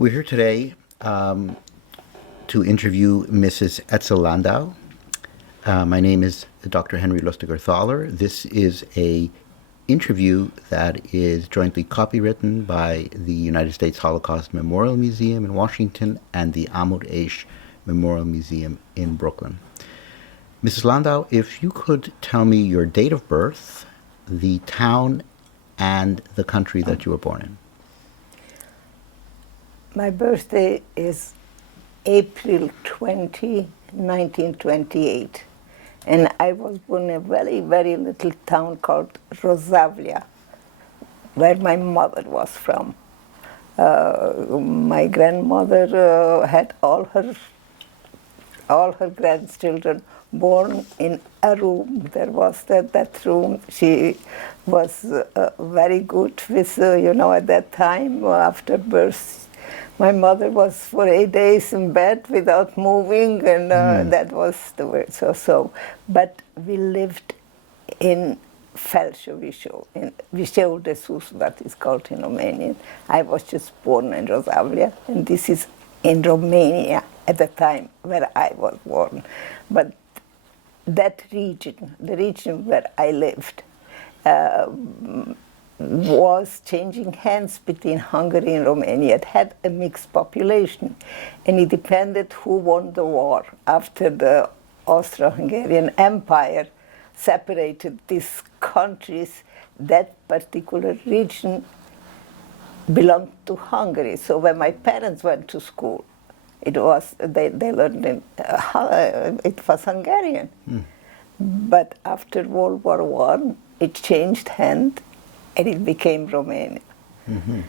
We're here today to interview Mrs. Itsel Landau. My name is Dr. Henry Lustiger-Thaler. This is a interview that is jointly copywritten by the United States Holocaust Memorial Museum in Washington and the Amud Eish Memorial Museum in Brooklyn. Mrs. Landau, if you could tell me your date of birth, the town, and the country that you were born in. My birthday is April 20, 1928. And I was born in a very, very little town called Rosavlia, where my mother was from. My grandmother had all her grandchildren born in a room. There was that room. She was very good with, at that time, after birth, my mother was for 8 days in bed without moving, and that was the way. But we lived in Felső, in Viseu de Sus, that is called in Romanian. I was just born in Rosavlia, and this is in Romania at the time where I was born. But that region, the region where I lived, was changing hands between Hungary and Romania. It had a mixed population, and it depended who won the war. After the Austro-Hungarian Empire separated these countries, that particular region belonged to Hungary. So when my parents went to school, they learned it was Hungarian. But after World War I, it changed hands, and it became Romania. In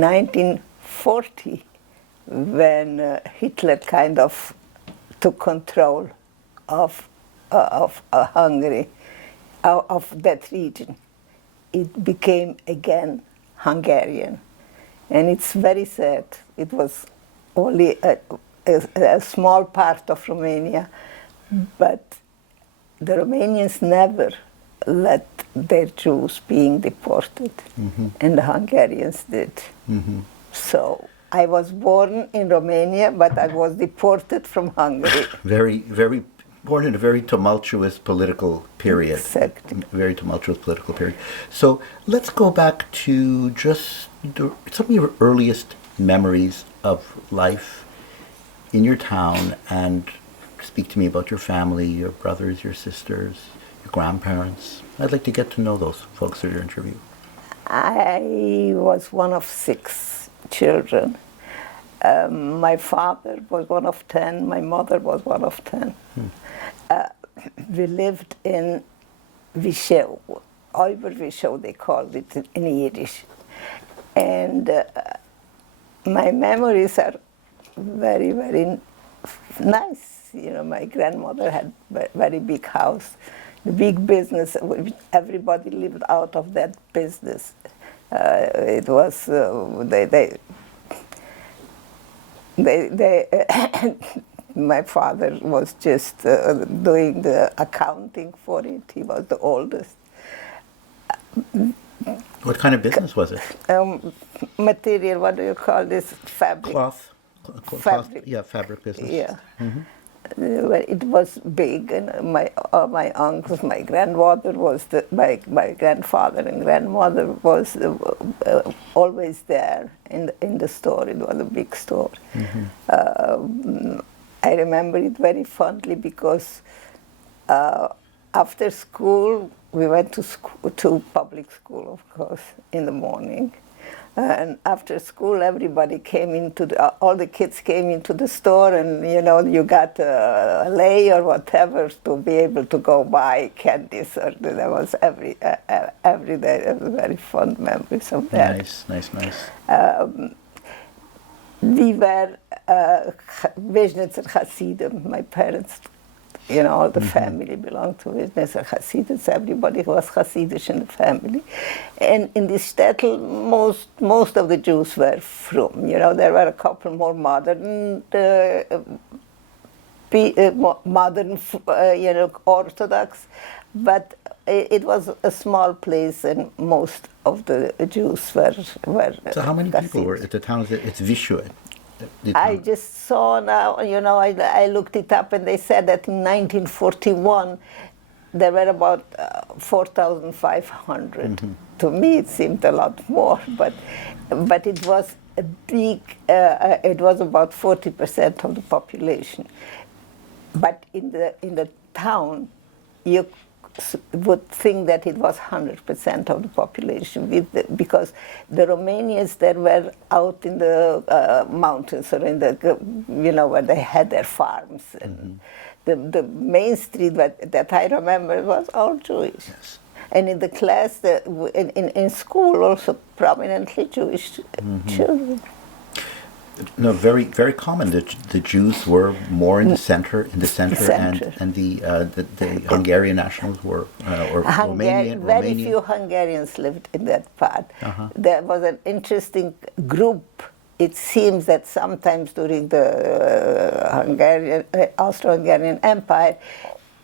1940, when Hitler kind of took control of Hungary, of that region, it became again Hungarian. And it's very sad. It was only a small part of Romania, but the Romanians never let their Jews being deported, and the Hungarians did. So I was born in Romania, but I was deported from Hungary. Very born in a very tumultuous political period. Exactly. Very tumultuous political period. So let's go back to just some of your earliest memories of life in your town, and speak to me about your family, your brothers, your sisters, your grandparents. I'd like to get to know those folks through your interview. I was one of 6 children. My father was one of 10. My mother was one of 10. We lived in Viseu, Viseu they called it in Yiddish. And my memories are very, very nice. My grandmother had a very big house, the big business. Everybody lived out of that business. It was my father was just doing the accounting for it. He was the oldest. What kind of business was it? Material. What do you call this? Fabric. Cloth. Fabric. Yeah, fabric business. Yeah. Well, it was big, and my uncles, my grandmother was my grandfather and grandmother was always there in the store. It was a big store. I remember it very fondly because after school we went to public school, of course, in the morning. And after school, everybody came all the kids came into the store, and you got a lei or whatever to be able to go buy candies. Or there was every day. There was very fond memories of that. Nice. We were Wisnitzer Hasidim. My parents, all the family belonged to Wisnitzer Hasidim. Everybody was Hasidish in the family. And in this shtetl, most of the Jews were from. There were a couple more modern Orthodox, but it was a small place, and most of the Jews were. So how many people were Hasidic. at the town? It's Vishue. The I town. just saw now, I looked it up, and they said that in 1941 there were about 4,500. To me, it seemed a lot more, but it was a big. It was about 40% of the population. But in the town, you would think that it was 100% of the population, because the Romanians that were out in the mountains, or in the, where they had their farms. And the main street that I remember was all Jewish. Yes. And in the class, in school, also prominently Jewish children. No, very very common. The Jews were more in the center, Center. and the Hungarian nationals were or Romanian. Very few Hungarians lived in that part. There was an interesting group. It seems that sometimes during the Austro-Hungarian Empire,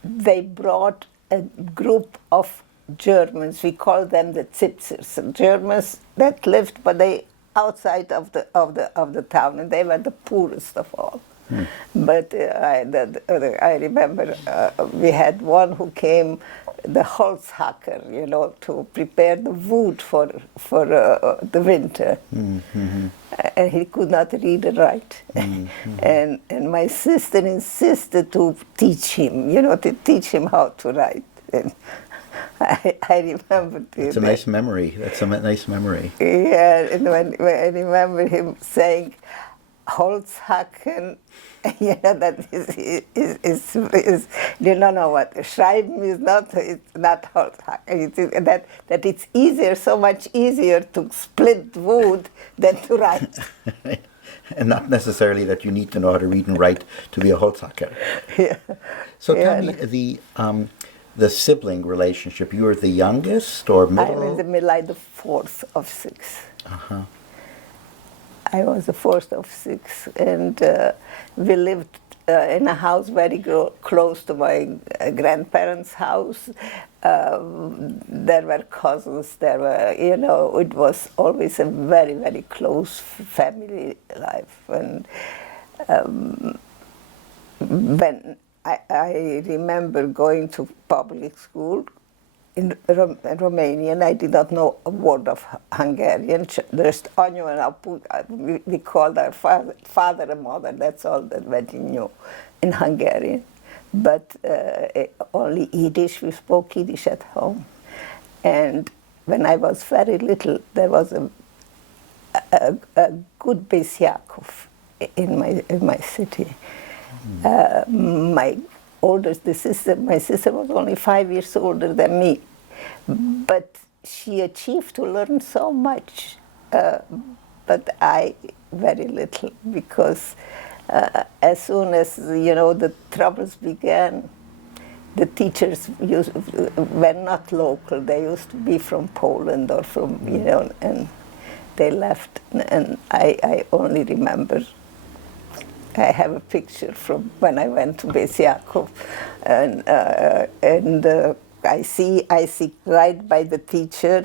they brought a group of Germans. We call them the Zitzers, Germans that lived, but they outside of the town, and they were the poorest of all. But I remember we had one who came, the Holzhacker, to prepare the wood for the winter, and he could not read and write, and my sister insisted to teach him, how to write. And I remember. It's a nice memory. That's a nice memory. Yeah, and when I remember him saying, Holzhacken, that is you don't know what schreiben is not. It's not Holzhacken. That it's easier, so much easier to split wood than to write. And not necessarily that you need to know how to read and write to be a Holzhacker. Yeah. So tell me the sibling relationship. You were the youngest or middle? I'm in the middle, I'm the fourth of six. I was the fourth of six, and we lived in a house very close to my grandparents' house. There were cousins, there were, it was always a very, very close family life. And when I remember going to public school in Romanian. I did not know a word of Hungarian. Just Anyu and Apu, we called our father and mother. That's all that we knew in Hungarian. But only Yiddish, we spoke Yiddish at home. And when I was very little, there was a good Beis Yaakov in my city. My sister was only 5 years older than me, but she achieved to learn so much, but I very little, because as soon as the troubles began, the teachers were not local. They used to be from Poland or from and they left, and I only remember. I have a picture from when I went to Beis Yaakov, and I see right by the teacher,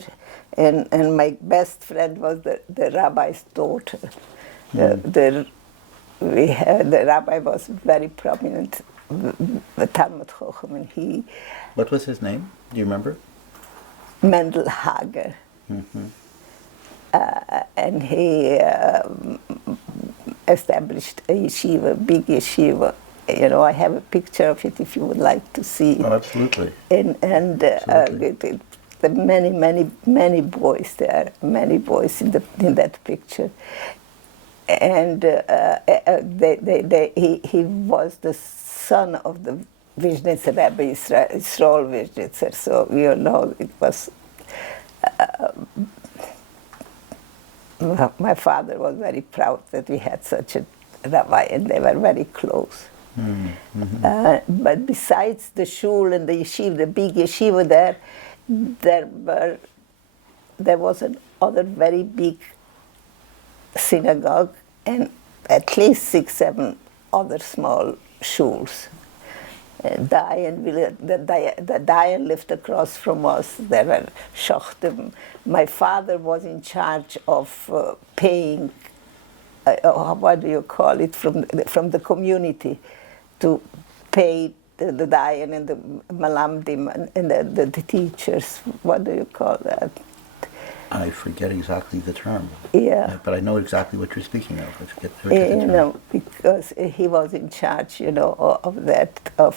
and my best friend was the rabbi's daughter. The rabbi was very prominent, the Talmud Chochem, and he. What was his name? Do you remember? Mendel Hager. And he established a yeshiva, big yeshiva. I have a picture of it if you would like to see it. Oh, absolutely. And the many boys there, many boys in that picture. And he was the son of the Vizhnitzer Rebbe, Israel Vizhnitzer. So it was. My father was very proud that we had such a rabbi, and they were very close. But besides the shul and the yeshiva, the big yeshiva there was another very big synagogue and at least 6, 7 other small shuls. The Dayan lived across from us. There were Schochten. My father was in charge of paying, what do you call it, from the community to pay the Dayan and the Malamdim and the teachers. What do you call that? I forget exactly the term. Yeah. But I know exactly what you're speaking of. I forget the term. You know, because he was in charge, you know, of that, of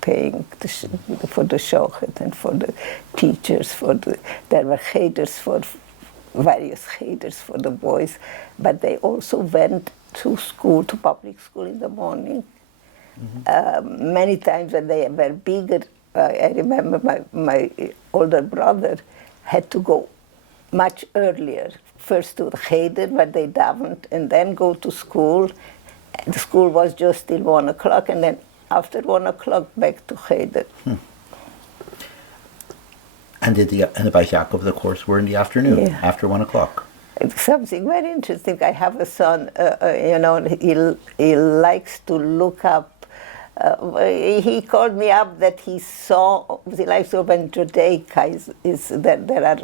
paying for the shochet and for the teachers, there were heders various heders for the boys, but they also went to school, to public school in the morning. Mm-hmm. Many times when they were bigger, I remember my older brother had to go much earlier, first to the cheder where they davened, and then go to school. The school was just till 1 o'clock, and then after 1 o'clock back to cheder. And the Beit Yaakov, the course, were in the afternoon, yeah. After 1 o'clock. It's something very interesting. I have a son, you know, he likes to look up. He called me up that he likes to open Judaica, that there are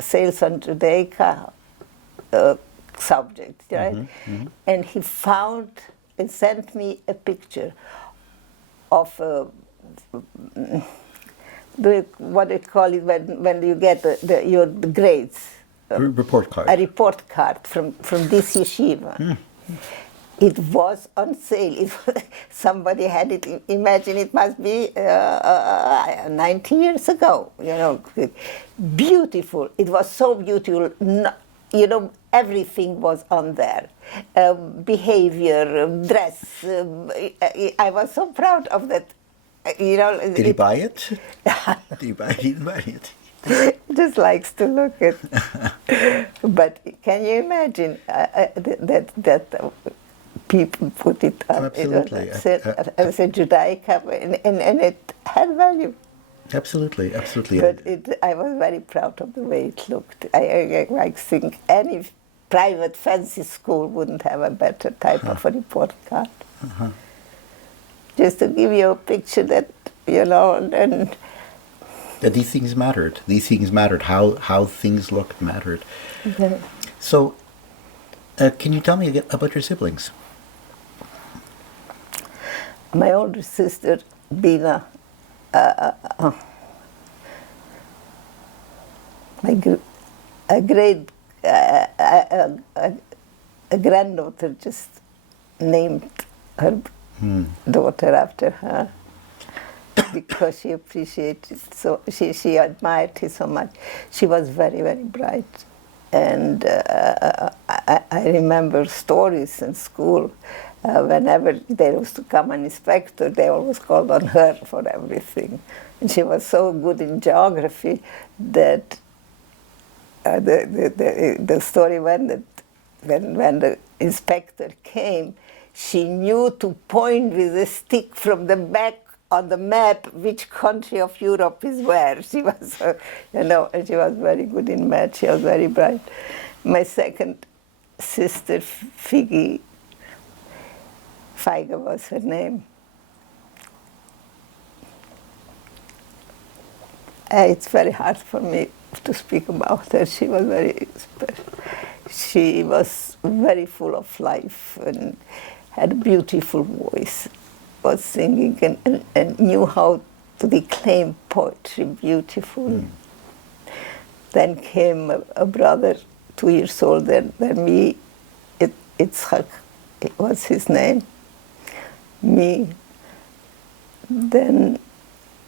sales on Judaica subjects, right? Mm-hmm, mm-hmm. And he found and sent me a picture of what do you call it when you get your grades? Report card. A report card from this yeshiva. Mm. It was on sale. If somebody had it, imagine it must be 90 years ago, you know. Beautiful. It was so beautiful. You know, everything was on there. Behavior, dress. I was so proud of that. You know. Did he buy it? Did he buy it? Just likes to look at. But can you imagine that people put it up? Absolutely. As a Judaica, and it had value. Absolutely. But I was very proud of the way it looked. I think any private fancy school wouldn't have a better type of a report card. Uh-huh. Just to give you a picture that, you know, and that these things mattered. These things mattered. How things looked mattered. Okay. So, can you tell me about your siblings? My older sister, Bina, a granddaughter just named her daughter after her. Because she appreciated, so she admired her so much. She was very, very bright. And I remember stories in school. Whenever there was to come an inspector, they always called on her for everything. And she was so good in geography that the story went that when the inspector came, she knew to point with a stick from the back on the map which country of Europe is where. She was, you know, and she was very good in math. She was very bright. My second sister, Feiga was her name. It's very hard for me to speak about her. She was very special. She was very full of life and had a beautiful voice. Was singing and knew how to declaim poetry beautifully. Then came a brother 2 years older than me, Itzhak, it was his name, me. Then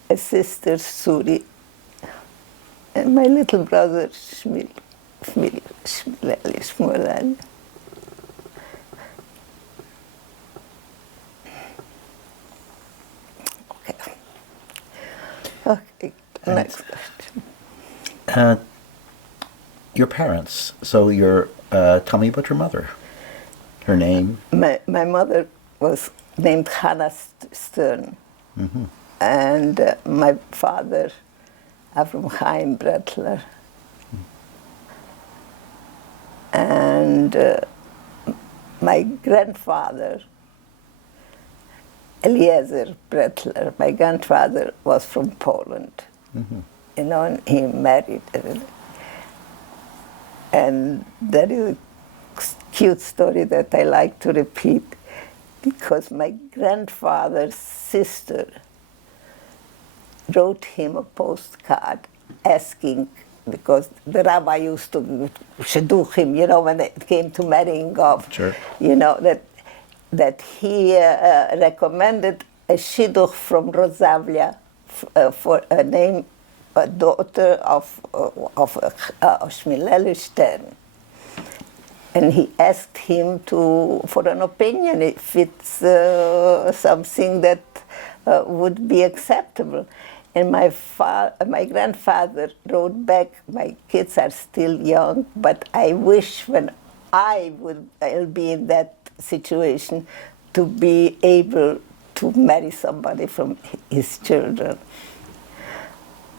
a sister, Suri, and my little brother, Shmuel. Okay, next question. Your parents. So tell me about your mother. Her name? My mother was named Hannah Stern. Mm-hmm. And my father, Avram Chaim Bretler. And my grandfather, Eliezer Bretler. My grandfather was from Poland, you know, and he married. And that is a cute story that I like to repeat, because my grandfather's sister wrote him a postcard asking, because the rabbi used to shidduchim, you know, when it came to marrying off, Sure. you know, that he recommended a shidduch from Rosavlia for a name, a daughter of Shmilele Stern. And he asked him for an opinion if it's something that would be acceptable. And my grandfather wrote back, my kids are still young, but I wish when I'll be in that situation to be able to marry somebody from his children.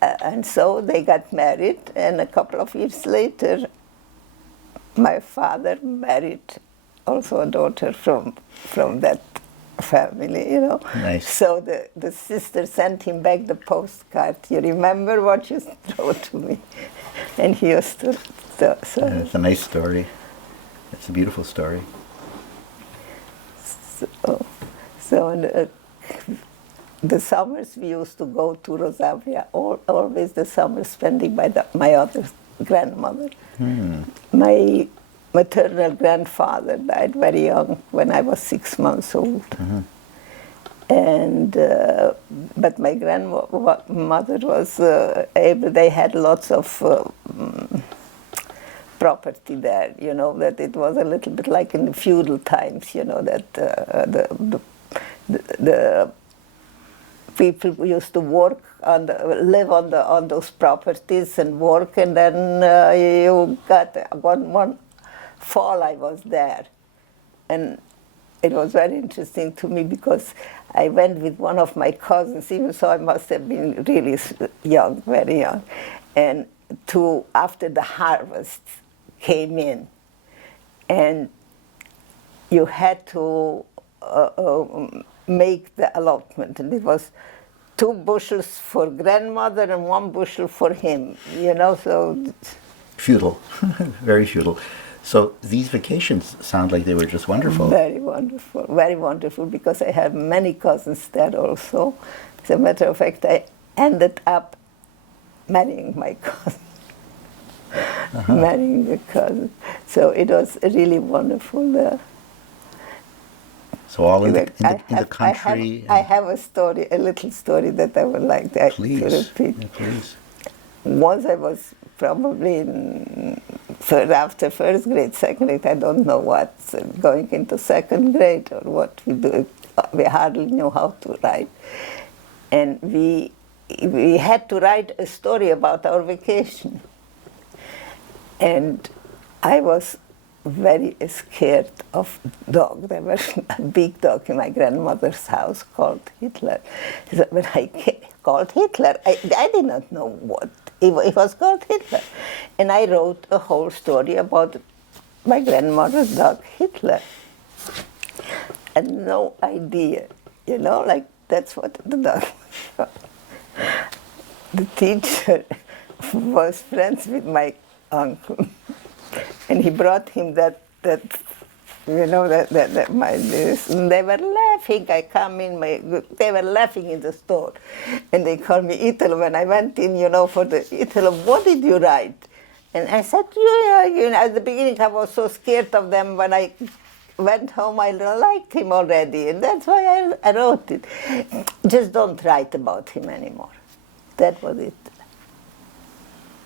And so they got married, and a couple of years later, my father married also a daughter from that family, you know. Nice. So the sister sent him back the postcard. You remember what you wrote to me? And he used to. So It's a nice story. It's a beautiful story. So the summers we used to go to Rosavia, always the summers spending by my other grandmother. My maternal grandfather died very young, when I was 6 months old. And but my grandmother was able. They had lots of property there. You know, that it was a little bit like in the feudal times. You know, that the people used to work live on those properties and work, and then you got one fall I was there, and it was very interesting to me because I went with one of my cousins, even so I must have been really young, very young, and after the harvest came in, and you had to make the allotment, and it was 2 bushels for grandmother and 1 bushel for him, you know, so... Feudal, very feudal. So these vacations sound like they were just wonderful. Very wonderful, because I have many cousins there also. As a matter of fact, I ended up marrying my cousin. Marrying the cousin. So it was really wonderful there. So all in the country. I have a little story that I would like to repeat. Yeah, please. Once I was probably after first grade, second grade, I don't know what, going into second grade or what we do. We hardly knew how to write. And we had to write a story about our vacation. And I was very scared of dog. There was a big dog in my grandmother's house called Hitler. So when I called Hitler, I did not know what. It was called Hitler. And I wrote a whole story about my grandmother's dog, Hitler. And no idea, you know, like that's what the dog was. The teacher was friends with my uncle. And he brought him that you know, that my this. And they were laughing. I come in, they were laughing in the store. And they called me Itsel. When I went in, you know, for the Itsel, what did you write? And I said, yeah, you know, at the beginning I was so scared of them. When I went home, I liked him already. And that's why I wrote it. Just don't write about him anymore. That was it.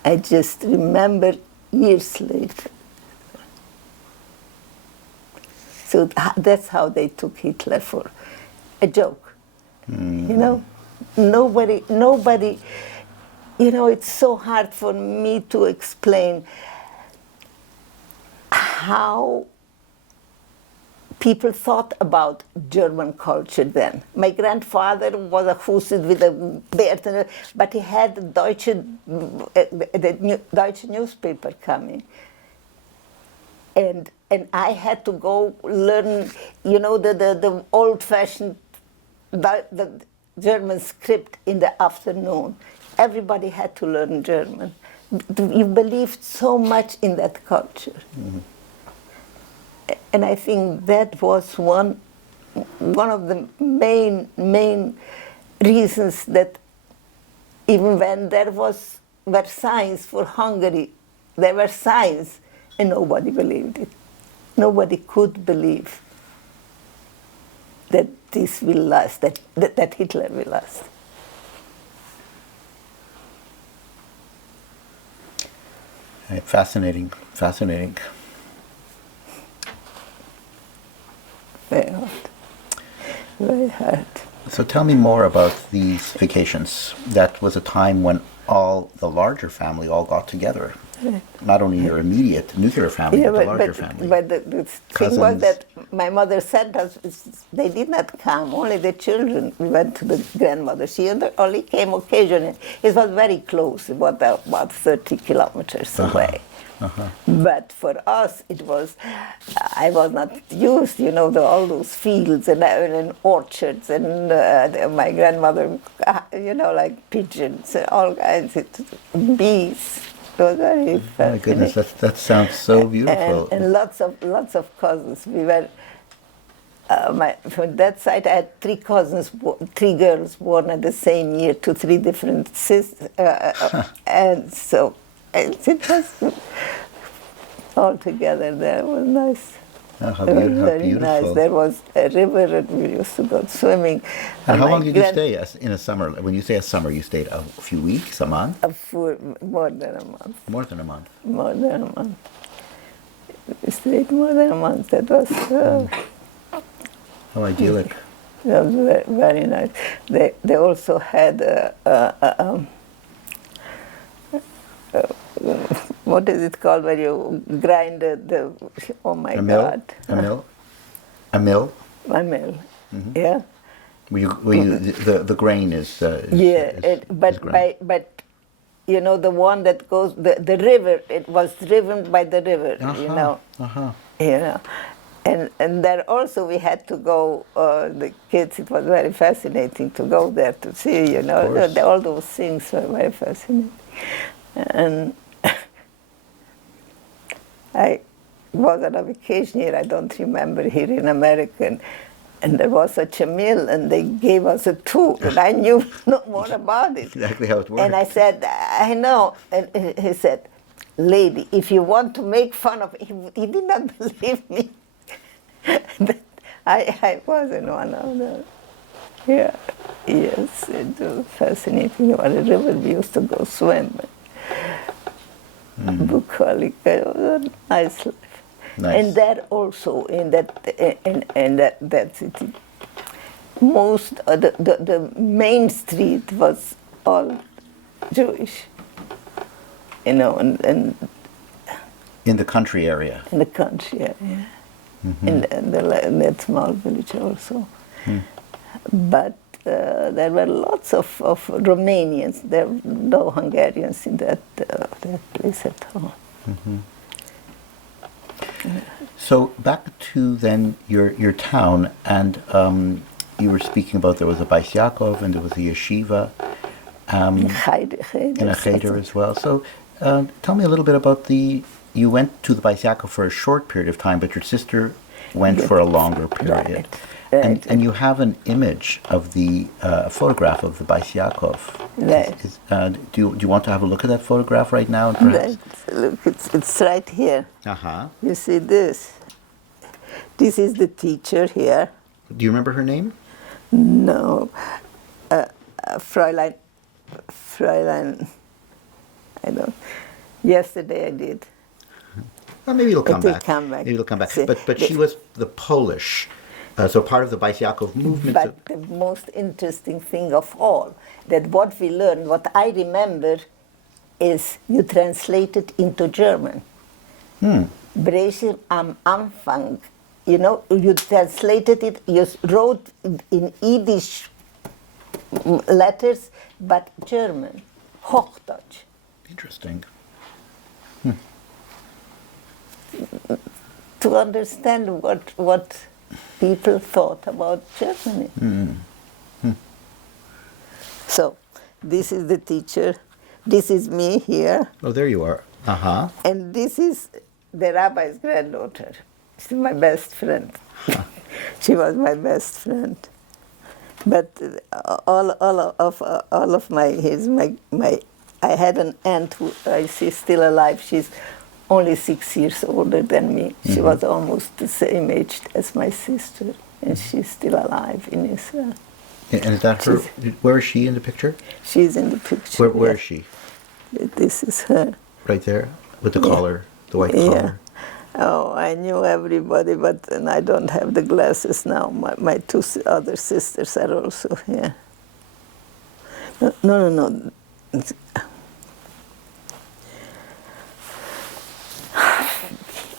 I just remember years later. So that's how they took Hitler, for a joke. You know, nobody, you know, it's so hard for me to explain how people thought about German culture then. My grandfather was a Husid with a beard, but he had the Deutsche newspaper coming. And I had to go learn, you know, the old-fashioned the German script in the afternoon. Everybody had to learn German. You believed so much in that culture. And I think that was one of the main reasons that even when were signs for Hungary, there were signs, and nobody believed it. Nobody could believe that this will last, that Hitler will last. Fascinating, fascinating. Very hard. Very hard. So tell me more about these vacations. That was a time when all the larger family all got together. Not only your immediate nuclear family, but the larger family. But the thing was that my mother sent us, they did not come, only the children. We went to the grandmother. She only came occasionally. It was very close, about 30 kilometers away. But for us, it was, I was not used, all those fields and orchards and my grandmother, like pigeons, all kinds of bees. It was very fascinating. Oh my goodness, that sounds so beautiful. And lots of cousins. We were, from that side, I had 3 cousins, 3 girls born at the same year to 3 different sisters. And so it was all together there. It was nice. Oh, how It was beautiful. very nice. There was a river and we used to go swimming. And how long did you stay in a summer? When you say a summer, you stayed a few weeks, a month? More than a month. More than a month. More than a month. We stayed more than a month. That was How idyllic. that was very, very nice. They also had what is it called when you grind the oh my A mill? God. A mill? A mill? A mill, yeah. The grain is But the one that goes the river, it was driven by the river, and there also we had to go, the kids, it was very fascinating to go there to see, all those things were very fascinating. And I was on a vacation here, I don't remember, here in America, and there was such a mill, and they gave us a tour, and I knew no more about it. Exactly how it works. And I said, I know. And he said, lady, if you want to make fun of me, he did not believe me. I wasn't one of them. Yeah, yes, it was fascinating. On the river, we used to go swim. Bucolic, it was a nice life. Nice. And that also, in that city, most of the main street was all Jewish, and in the country area. in the country area, in that small village also. But there were lots of Romanians. There were no Hungarians in that place at all. So back to then your town, and you were speaking about there was a Bais Yaakov and there was a yeshiva, and a cheder as well. So tell me a little bit about you went to the Bais Yaakov for a short period of time, but your sister went for a longer period. Right. And you have an image of the photograph of the Bais Yaakov. Right. Do you want to have a look at that photograph right now? And perhaps? Look, it's right here. Uh-huh. You see this? This is the teacher here. Do you remember her name? No, Fräulein, I don't. Yesterday I did. Well, maybe it'll come It will back. come back. Maybe it'll come back. See, But she was the Polish, so part of the Bais Yaakov movement. But the most interesting thing of all, that what we learned, what I remember, is you translate it into German. Brechen am Anfang. You translated it, you wrote in Yiddish letters, but German, Hochdeutsch. Interesting. To understand what people thought about Germany. So this is the teacher. This is me here. Oh, there you are. Uh-huh. And this is the rabbi's granddaughter. She's my best friend. She was my best friend. But all of my I had an aunt who I see still alive. She's only 6 years older than me. She was almost the same age as my sister, and she's still alive in Israel. And is that her? Where is she in the picture? She's in the picture. Where is she? This is her. Right there, with the collar, the white collar. Oh, I knew everybody, but and I don't have the glasses now. My two other sisters are also here. No.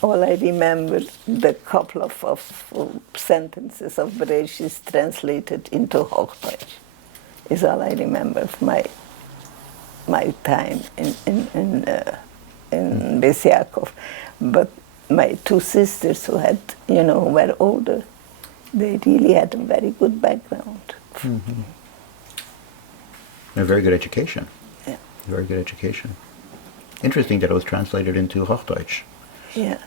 All I remember, the couple of sentences of Bereshit translated into Hochdeutsch is all I remember of my time in Beis Yaakov. But my two sisters who had, were older, they really had a very good background. A very good education. Yeah. Very good education. Interesting that it was translated into Hochdeutsch. Yeah.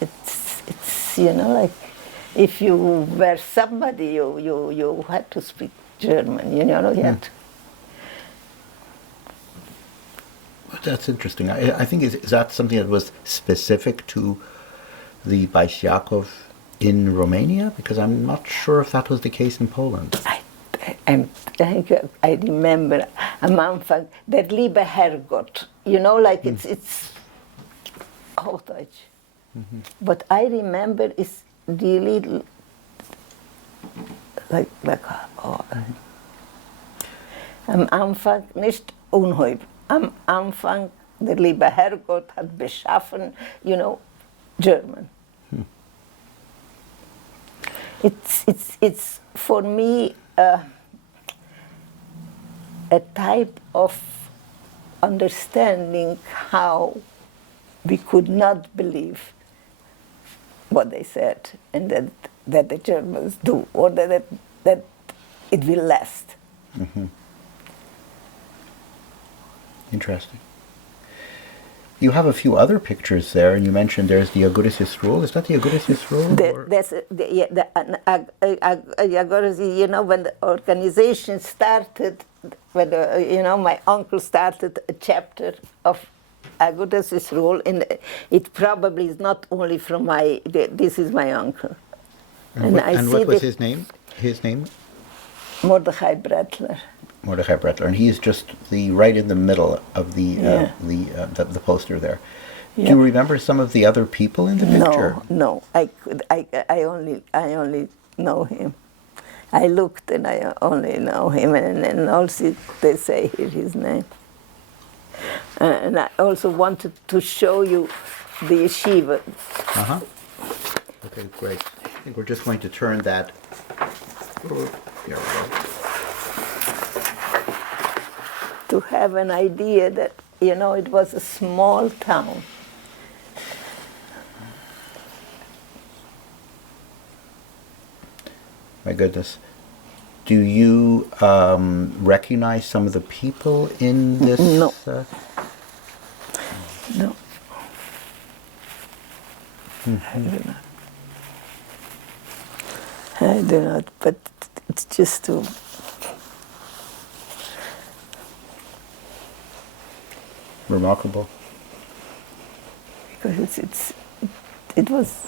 It's like if you were somebody, you had to speak German, you had to. That's interesting. I think is that something that was specific to the Beis Yaakov in Romania? Because I'm not sure if that was the case in Poland. I remember am Anfang, der liebe Herrgott, it's Hochdeutsch. But I remember it's really like am Anfang nicht unheub. Am Anfang, der liebe Herrgott hat beschaffen, German. It's for me a type of understanding how we could not believe what they said and that the Germans do, or that it will last. Interesting. You have a few other pictures there, and you mentioned there's the Agudas Yisrael. Is that the Agudas Yisrael? When the organization started, when my uncle started a chapter of Agudas Yisrael, and it probably is not only from this is my uncle. And what was his name? His name? Mordechai Brettler. Mordechai Brettler, and he is just right in the middle of the poster there. Yeah. Do you remember some of the other people in the picture? No. I only know him. I looked and I only know him, and also they say here his name. And I also wanted to show you the yeshiva. Okay, great. I think we're just going to turn that. Here we go. To have an idea that, it was a small town. My goodness. Do you recognize some of the people in this? No. No. I do not, but it's just to... Remarkable. Because it was...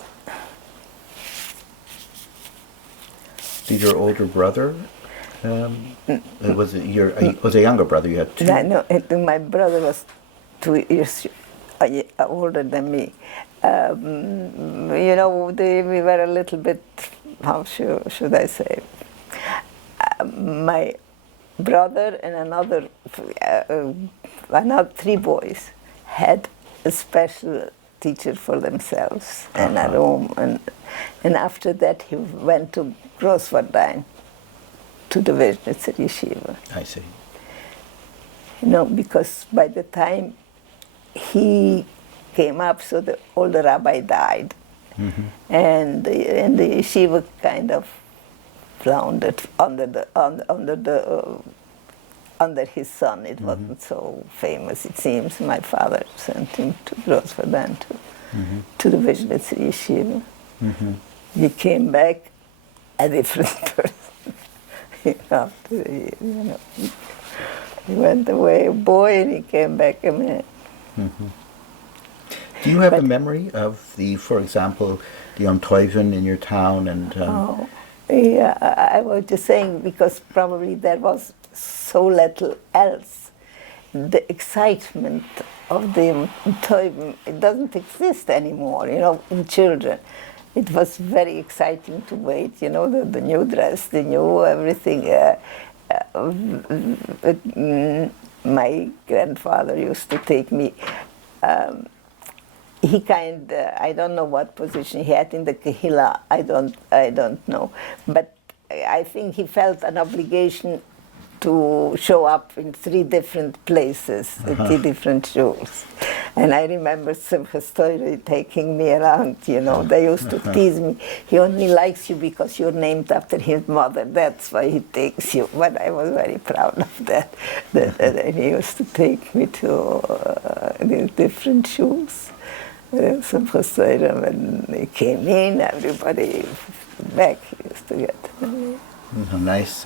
Did your older brother? Was a younger brother? You had two. No, my brother was 2 years older than me. We were a little bit. How should I say? My brother and another 3 boys had a special teacher for themselves and a room, and after that he went to Großwardein, to the Vesnitzer yeshiva. I see. Because by the time he came up, so the older rabbi died, and the yeshiva kind of floundered under his son. It wasn't so famous, it seems. My father sent him to Grossverdan to the Vizhnitz yeshiva. He came back a different person. After a year, he went away a boy and he came back a man. Do you have a memory of for example, the Yom Tovim in your town? And yeah, I was just saying, because probably there was so little else. The excitement of the Yom Tovim, it doesn't exist anymore, in children. It was very exciting to wait, the new dress, the new everything. My grandfather used to take me. I don't know what position he had in the Kehillah. I don't know, but I think he felt an obligation to show up in 3 different places, 3 different shuls. And I remember Simchas Torah taking me around, they used to tease me. He only likes you because you're named after his mother, that's why he takes you. But I was very proud of that. And he used to take me to these different shuls. Simchas Torah, when he came in, everybody back, he used to get Nice.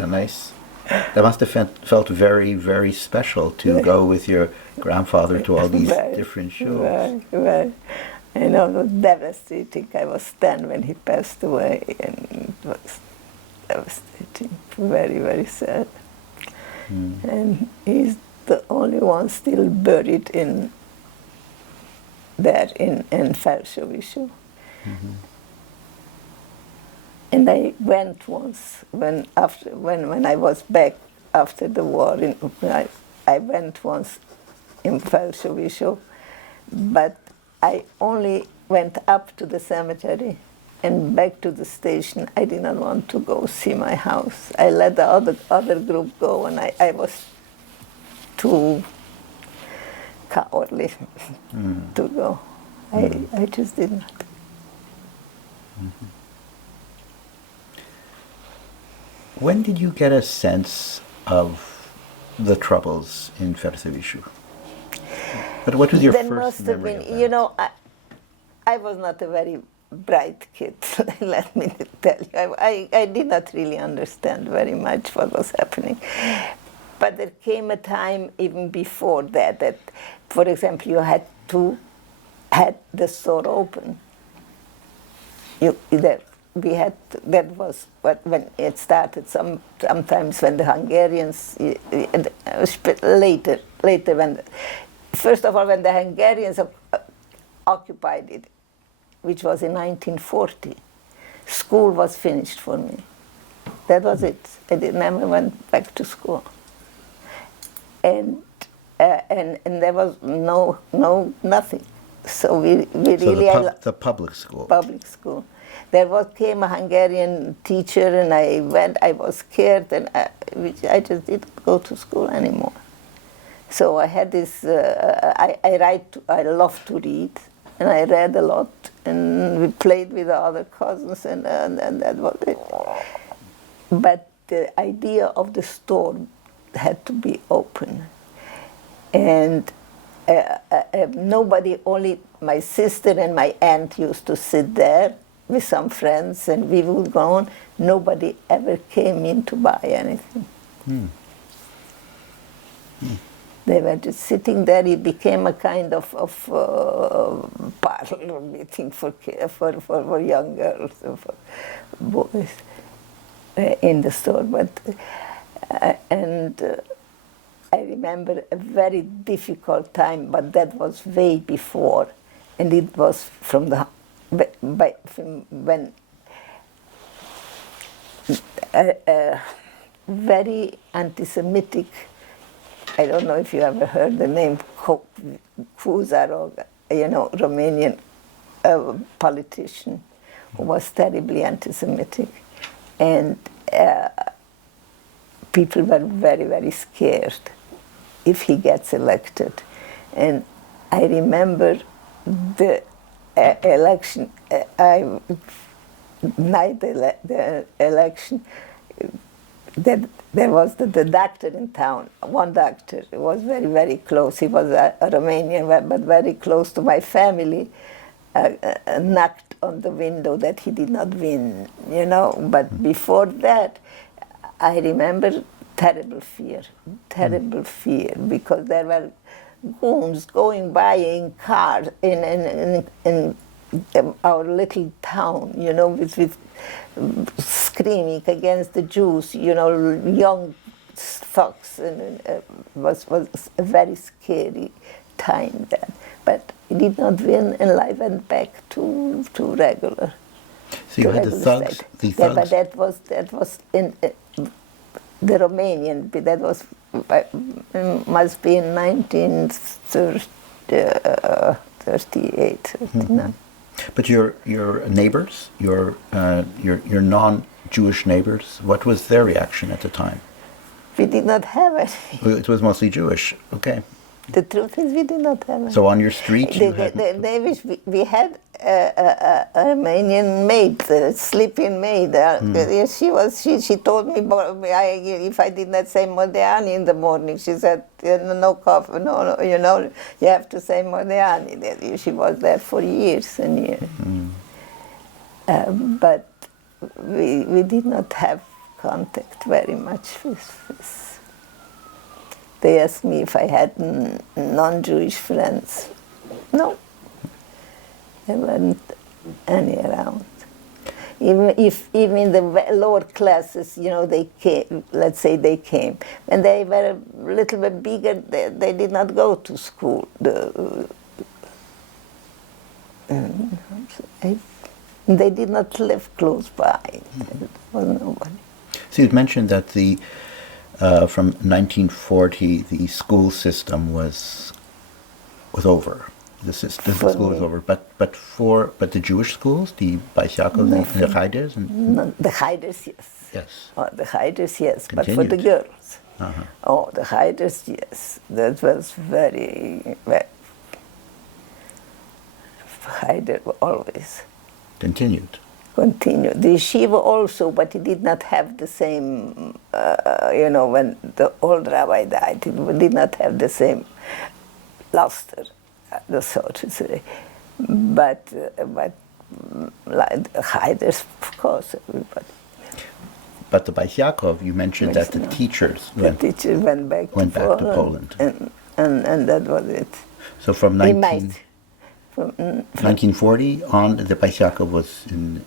That must have felt very, very special to go with your grandfather to all these different shuls. Right. It was devastating. I was 10 when he passed away, and it was devastating, very, very sad. And he's the only one still buried in Felsővízső. And I went once when I was back after the war. I went once in Felsővízső, but I only went up to the cemetery and back to the station. I did not want to go see my house. I let the other group go, and I was too cowardly to go. I just did not. When did you get a sense of the troubles in Felsővízső? But what was your first memory of that? I was not a very bright kid, let me tell you. I did not really understand very much what was happening. But there came a time even before that, for example, you had to have the store open. That was when it started. Sometimes when the Hungarians, later when, first of all, when the Hungarians occupied it, which was in 1940, school was finished for me. That was it. I never went back to school, and there was nothing. So we really the public school. Public school. There came a Hungarian teacher, and I went. I was scared, and I just didn't go to school anymore. So I had this. I love to read, and I read a lot, and we played with the other cousins, and that was it. But the idea of the store had to be open, and nobody, only my sister and my aunt used to sit there with some friends, and we would go on. Nobody ever came in to buy anything. They were just sitting there. It became a kind of parlor meeting for young girls, for boys in the store. But I remember a very difficult time, but that was way before, and it was from when very anti-Semitic. I don't know if you ever heard the name Kuzarog, Romanian politician who was terribly anti-Semitic, and people were very, very scared if he gets elected. And I remember the election, the election, that there was the doctor in town, one doctor, was very, very close. He was a Romanian, but very close to my family, knocked on the window that he did not win, you know. But before that, I remember terrible fear, because there were goons going by in cars in our little town, you know, with screaming against the Jews, you know, young thugs, and was a very scary time then. But he did not win, and I went back to regular. So you had the thugs. State. The thugs. Yeah, but that was in the Romanian. That was must be in 1938, 39. But your neighbors, your non-Jewish neighbors, what was their reaction at the time? We did not have any. It was mostly Jewish. Okay. The truth is, we did not have any. So on your street, you had... we had a Romanian maid, a sleeping maid. She told me if I did not say Modeani in the morning, she said, no coffee, no, you know, you have to say Modeani. She was there for years and years. But we did not have contact very much with. They asked me if I had non-Jewish friends. No, there weren't any around. Even in the lower classes, you know, they came. Let's say they came when they were a little bit bigger. They did not go to school. They did not live close by. There was nobody. So you'd mentioned that from 1940, the school system was over. The school was over, but the Jewish schools, the Baisiakov, the Haiders, the Haiders, yes. Yes. Oh, the Haiders, yes, Continued. but for the girls. Uh-huh. Oh, the Haiders, yes. That was very. Haider always Continued. continued. The yeshiva also, but it did not have the same, you know, when the old rabbi died, it did not have the same luster, so to say. But like the Haiders, of course, everybody. But the Baisiakov, you mentioned that the teachers went back to Poland. And that was it. So from 1940 on, the Baisiakov was in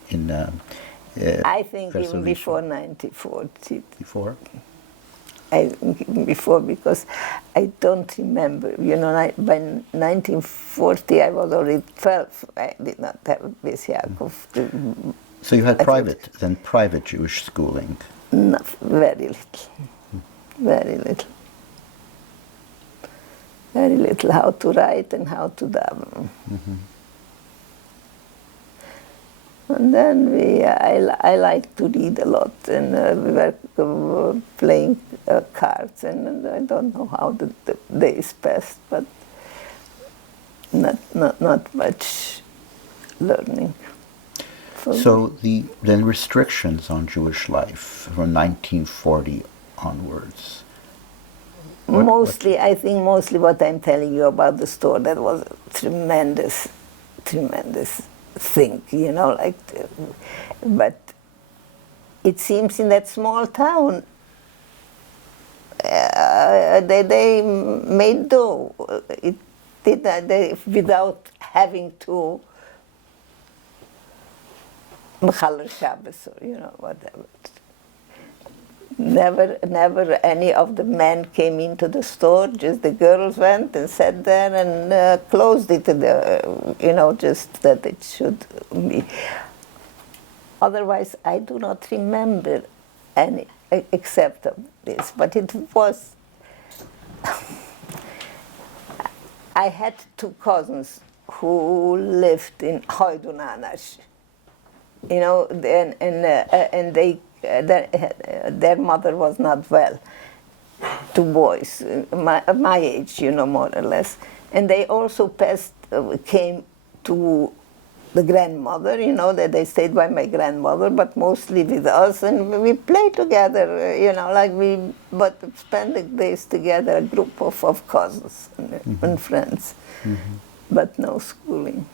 I think even Varsovia. before 1940. Before? I think even before, because I don't remember. You know, by 1940 I was already 12. I did not have Baisiakov. So you had private Jewish schooling? Not very little. Very little. Very little how to write and how to daven. Mm-hmm. And then I liked to read a lot, and we were playing cards, and I don't know how the days passed, but not much learning. So then restrictions on Jewish life from 1940 onwards. I think mostly what I'm telling you about the store, that was a tremendous thing, you know, but it seems in that small town, they made do. It did without having to Mechaler Shabbos, or, you know, whatever. Never any of the men came into the store. Just the girls went and sat there and closed it. You know, just that it should be. Otherwise, I do not remember any except of this. But it was. I had two cousins who lived in Hajdunanash. You know, and they. Their mother was not well, two boys, my age, you know, more or less. And they also came to the grandmother, that they stayed by my grandmother, but mostly with us, and we played together, but spending days together, a group of cousins and friends, but no schooling.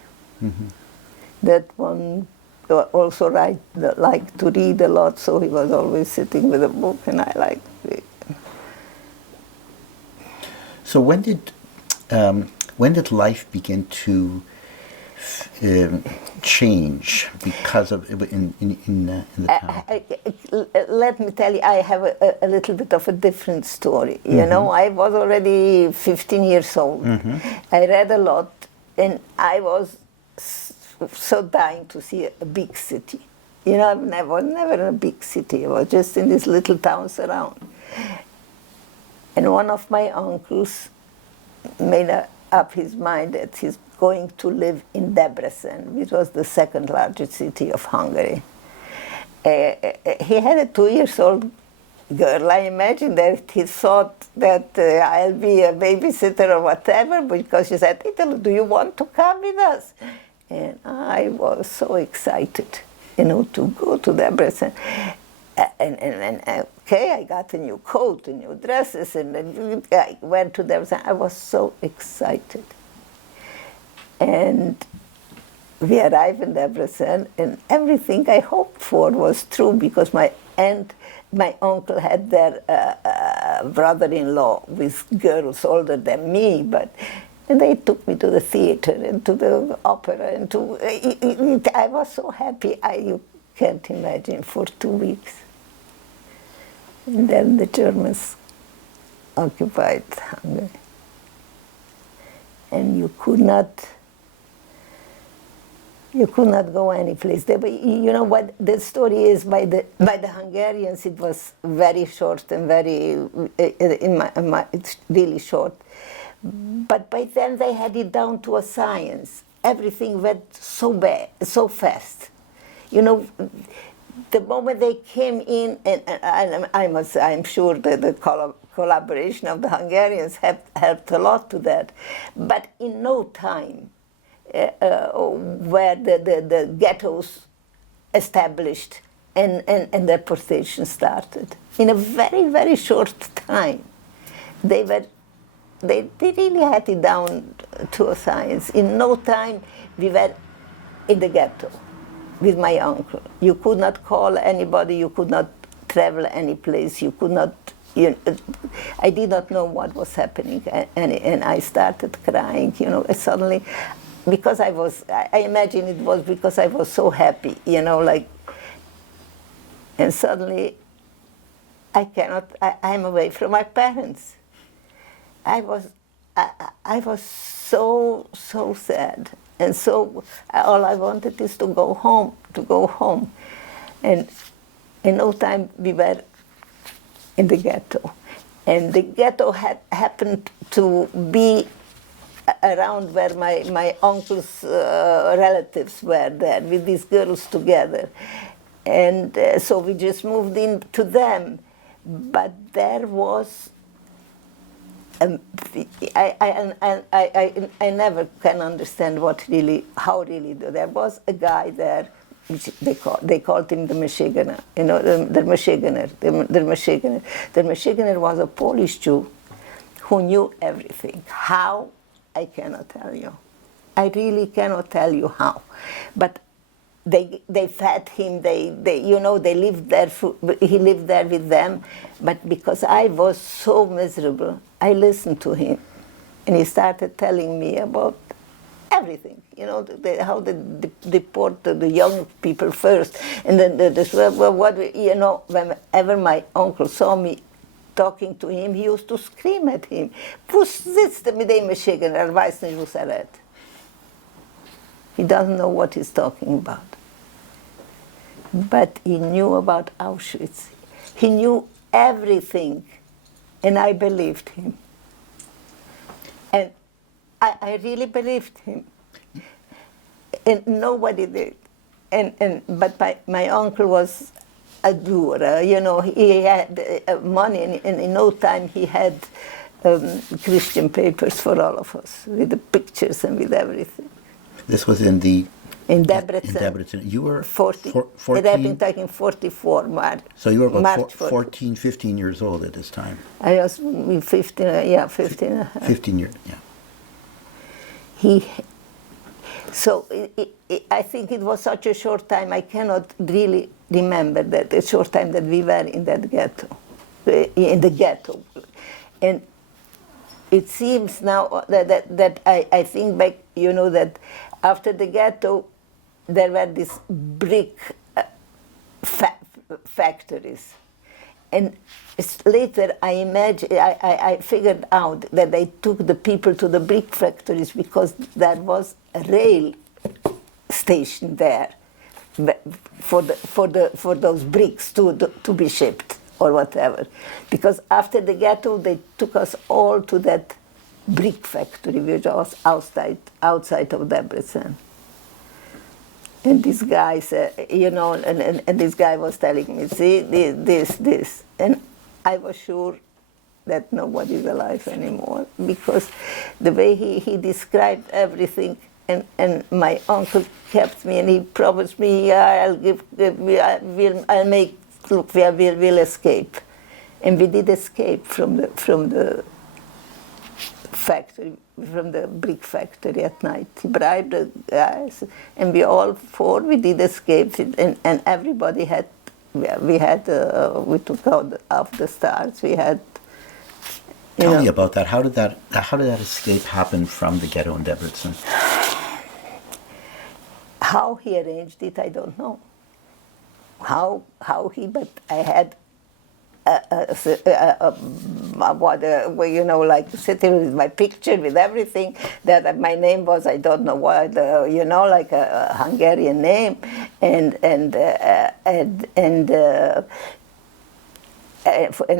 That one also liked to read a lot, so he was always sitting with a book, and I liked to read. So when did life begin to change because of in the town? Let me tell you, I have a little bit of a different story. I was already 15 years old. I read a lot, and I was so dying to see a big city. I was never in a big city. I was just in these little towns around. And one of my uncles made up his mind that he's going to live in Debrecen, which was the second largest city of Hungary. He had a 2-year-old girl. I imagine that he thought that I'll be a babysitter or whatever, because she said, "Italy, do you want to come with us?" And I was so excited, to go to Debrecen. And okay, I got a new coat, and new dresses, and then I went to Debrecen. I was so excited. And we arrived in Debrecen, and everything I hoped for was true, because my uncle had their brother-in-law with girls older than me, and they took me to the theater and to the opera, and I was so happy, you can't imagine, for 2 weeks. And then the Germans occupied Hungary. And you could not go any place. You know what the story is, by the Hungarians it was very short and it's really short. But by then they had it down to a science. Everything went so bad, so fast. The moment they came in, and I'm sure that the collaboration of the Hungarians helped a lot to that. But in no time, where the ghettos established and deportation started. In a very, very short time, they really had it down to a science. In no time, we were in the ghetto with my uncle. You could not call anybody, you could not travel any place, you could not, I did not know what was happening, and I started crying, suddenly, because I imagine it was because I was so happy, and suddenly I'm away from my parents. I was so sad. And so all I wanted is to go home. And in no time we were in the ghetto. And the ghetto happened to be around where my uncle's relatives were there, with these girls together. And so we just moved in to them. But there was I never can understand how really there was a guy there, which they called him the Michiganer, the Michiganer. The Michiganer was a Polish Jew who knew everything. How? I cannot tell you. I really cannot tell you how. But they fed him, they lived there, he lived there with them, but because I was so miserable, I listened to him, and he started telling me about everything, how they deport the young people first, and then whenever my uncle saw me talking to him, he used to scream at him, "Wo sitzt du mit dem Michigan? Weiß nicht, was redt." He doesn't know what he's talking about. But he knew about Auschwitz. He knew everything, and I believed him. And I really believed him. And nobody did. But my uncle was a doer. He had money, and in no time he had Christian papers for all of us, with the pictures and with everything. This was in the In In Debrecen. Debrecen. You were 40. 14? It happened like in 44 March. So you were about March 14, 15 years old at this time. I was 15, yeah, 15 and a half. 15 years, yeah. So I think it was such a short time, I cannot really remember that, the short time that we were in that ghetto, in the ghetto. And it seems now that I think back, you know, that after the ghetto, there were these brick factories. And later I figured out that they took the people to the brick factories because there was a rail station there for those bricks to be shipped or whatever. Because after the ghetto, they took us all to that brick factory, which was outside of Debrecen. And this guy said, you know, and this guy was telling me, see, this. And I was sure that nobody's alive anymore because the way he described everything, and my uncle kept me and he promised me, yeah, we'll escape. And we did escape from the factory, from the brick factory at night. He bribed the guys, and we did escape, and everybody had, we took out of the stars, we had. Tell me about that. How did that escape happen from the ghetto in Debrecen? How he arranged it, I don't know. But I had you know, like sitting with my picture, with everything, that my name was, I don't know what, you know, like a Hungarian name, and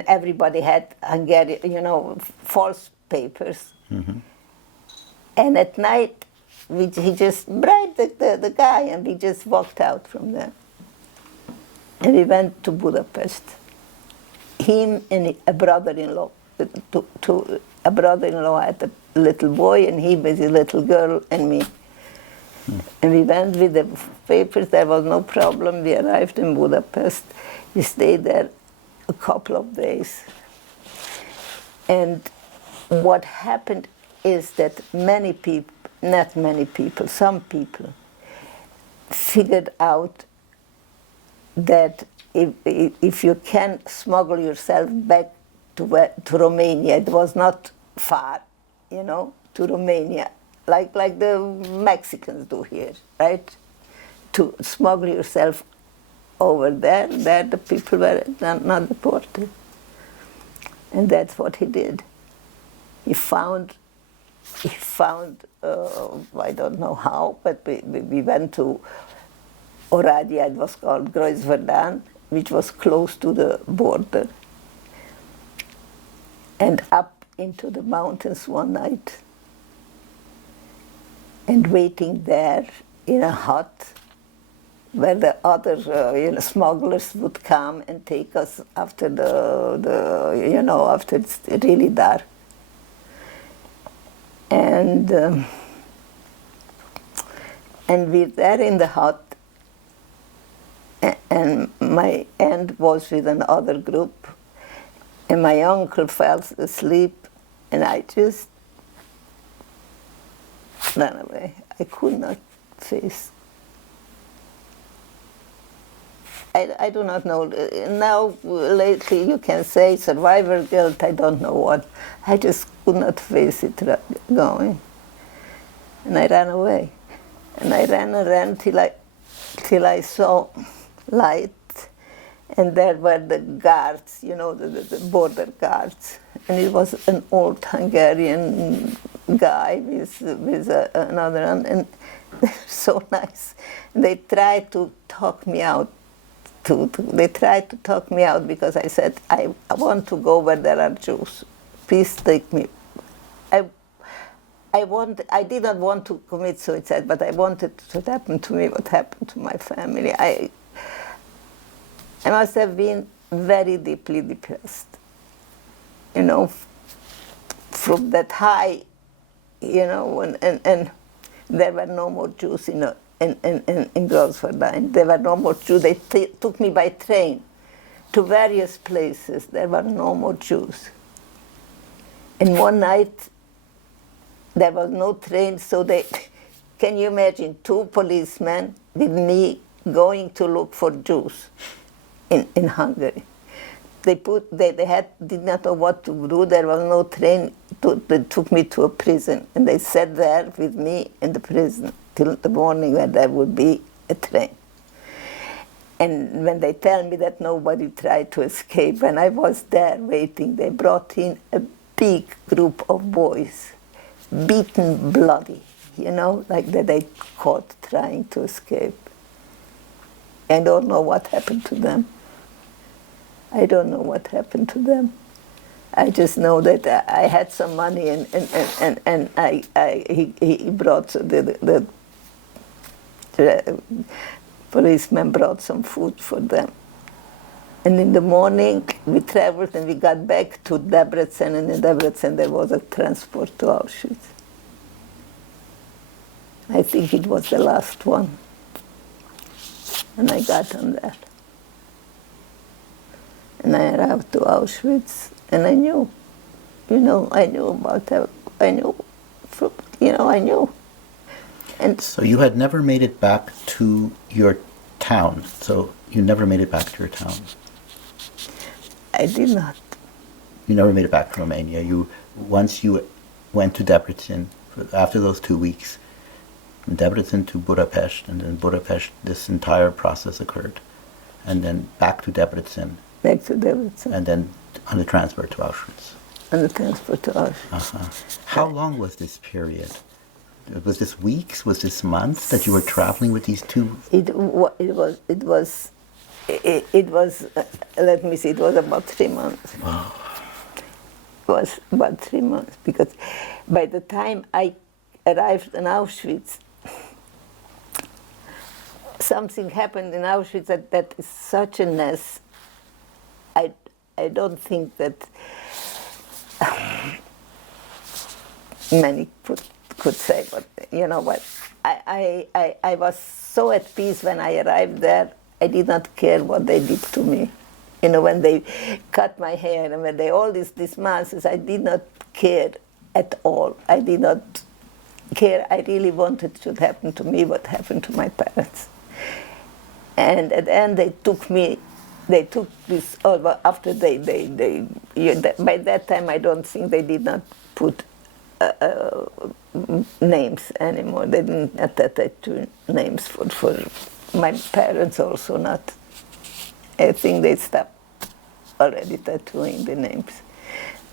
everybody had Hungarian, you know, false papers. Mm-hmm. And at night, he just bribed the guy, and we just walked out from there. And we went to Budapest. Him and a brother-in-law. A brother-in-law had a little boy, and he was a little girl, and me. And we went with the papers. There was no problem. We arrived in Budapest. We stayed there a couple of days. And what happened is that many people, not many people, some people figured out that if you can smuggle yourself back to Romania, it was not far, you know, to Romania, like the Mexicans do here, right? To smuggle yourself over there the people were not deported. And that's what he did. He found I don't know how, but we went to Oradea, it was called Groisverdan, which was close to the border, and up into the mountains one night, and waiting there in a hut where the other smugglers would come and take us after after it's really dark. And we're there in the hut, and my aunt was with another group, and my uncle fell asleep, and I just ran away. I could not face. I do not know. Now, lately, you can say survivor guilt, I don't know what. I just could not face it going. And I ran away. And I ran till I saw light, and there were the guards, you know, the border guards. And it was an old Hungarian guy with another one, and they were so nice. And they tried to talk me out. They tried to talk me out because I said, I want to go where there are Jews. Please take me. I did not want to commit suicide, but I wanted to happen to me what happened to my family. I must have been very deeply depressed, you know, from that high, you know, and There were no more Jews in Grossverdijn. There were no more Jews. They took me by train to various places. There were no more Jews. And one night, there was no train, so they, can you imagine, 2 policemen with me going to look for Jews in Hungary. They did not know what to do. There was no train. They took me to a prison, and they sat there with me in the prison till the morning when there would be a train. And when they tell me that nobody tried to escape, when I was there waiting, they brought in a big group of boys, beaten bloody, you know, like that they caught trying to escape. I don't know what happened to them. I don't know what happened to them. I just know that I had some money, and he brought the policeman brought some food for them. And in the morning we traveled and we got back to Debrecen, and in Debrecen there was a transport to Auschwitz. I think it was the last one, and I got on that. And I arrived to Auschwitz, and I knew, I knew. And so you had never made it back to your town. So you never made it back to your town. I did not. You never made it back to Romania. Once you went to Debrecen after those 2 weeks, from Debrecen to Budapest, and then Budapest, this entire process occurred, and then back to Debrecen. Back to Debrecen. And then on the transport to Auschwitz. On the transport to Auschwitz. Uh-huh. How long was this period? Was this weeks? Was this months that you were traveling with these 2? It was. Let me see. It was about 3 months. Wow. It was about 3 months, because by the time I arrived in Auschwitz, something happened in Auschwitz that is such a mess. I don't think that many could say, but you know what? I was so at peace when I arrived there. I did not care what they did to me. You know, when they cut my hair and when they all these masses, I did not care at all. I did not care. I really wanted it should happen to me what happened to my parents. And at the end they took me. They took this after by that time I don't think they did not put names anymore. They didn't attach to names for my parents also not. I think they stopped already tattooing the names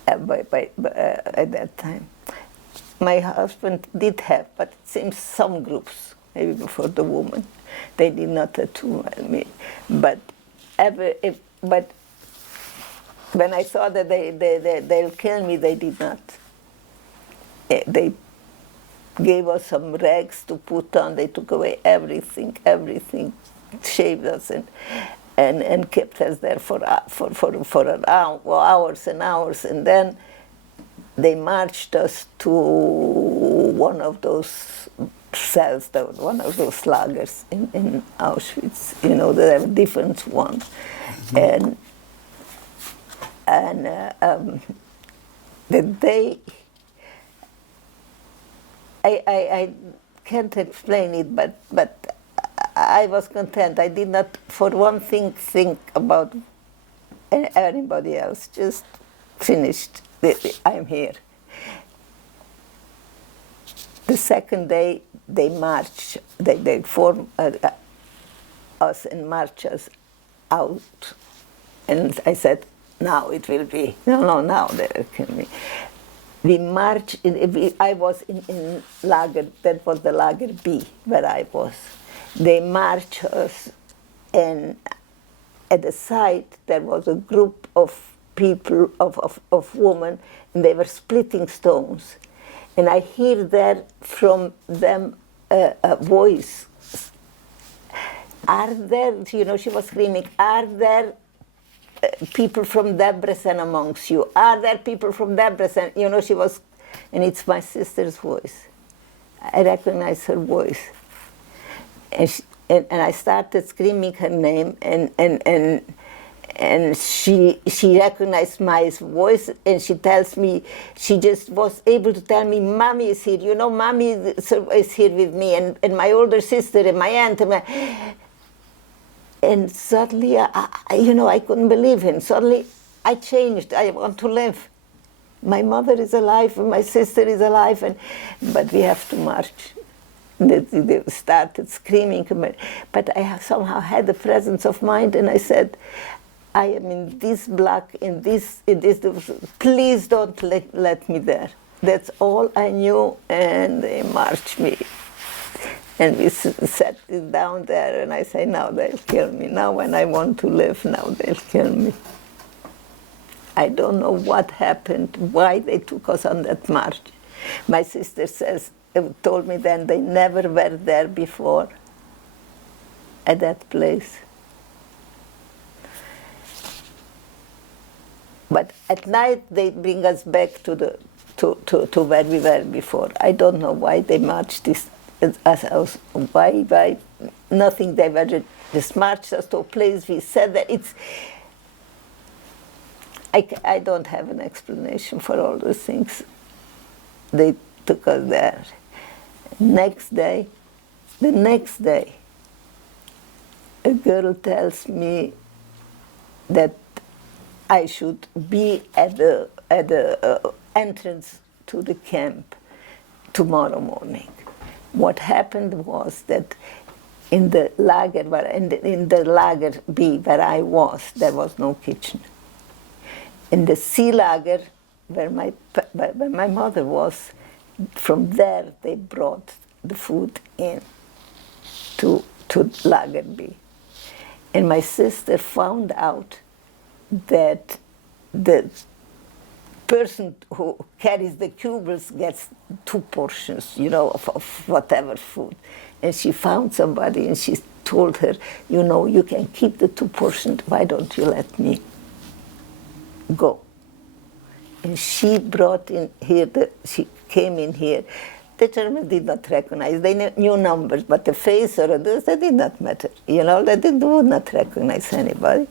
at that time. My husband did have, but it seems some groups, maybe for the woman, they did not tattoo me. But when I saw that they'll kill me, they did not. They gave us some rags to put on. They took away everything, shaved us and kept us there for hours and hours. And then they marched us to one of those cells, one of those lagers in Auschwitz. You know, there are different ones. Mm-hmm. And the day, I can't explain it, but I was content. I did not for one thing think about anybody else, just finished. I'm here. The second day, they march, they form us and march us out. And I said, now it will be. No, now there can be. We marched, I was in Lager, that was the Lager B, where I was. They marched us, and at the side there was a group of people, of women, and they were splitting stones. And I hear there from them a voice. Are there, you know, she was screaming, are there people from Debrecen amongst you? Are there people from Debrecen? You know, she was, and it's my sister's voice. I recognized her voice. And I started screaming her name, and she recognized my voice, and she tells me, she just was able to tell me, Mommy is here, you know, Mommy is here with me, and my older sister, and my aunt, and suddenly, I couldn't believe him. Suddenly, I changed. I want to live. My mother is alive, and my sister is alive, but we have to march. They started screaming, but I somehow had the presence of mind, and I said, I am in this block, in this, please don't let me there. That's all I knew, and they marched me. And we sat down there, and I say, now they'll kill me. Now when I want to live, now they'll kill me. I don't know what happened, why they took us on that march. My sister told me then they never were there before, at that place. But at night they bring us back to where we were before. I don't know why they marched us. Why nothing. They were just marched us to a place. We said that I don't have an explanation for all those things. They took us there. The next day, a girl tells me that I should be at the entrance to the camp tomorrow morning. What happened was that in the lager, in the lager B where I was, there was no kitchen. In the C lager, where my mother was, from there they brought the food in to lager B. And my sister found out that the person who carries the cubes gets 2 portions, of whatever food. And she found somebody, and she told her, you can keep the 2 portions, why don't you let me go? And she brought in here, she came in here. The Germans did not recognize, they knew numbers, but the face or this, that did not matter. They would not recognize anybody.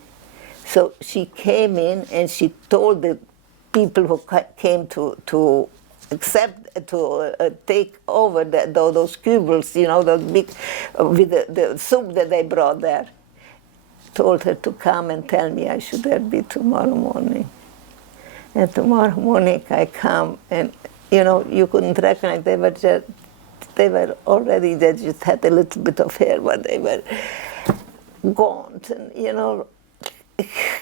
So she came in and she told the people who came to accept, to take over those cubes, those big, with the soup that they brought there, told her to come and tell me I should there be tomorrow morning. And tomorrow morning I come, and you couldn't recognize, they just had a little bit of hair, but they were gaunt, and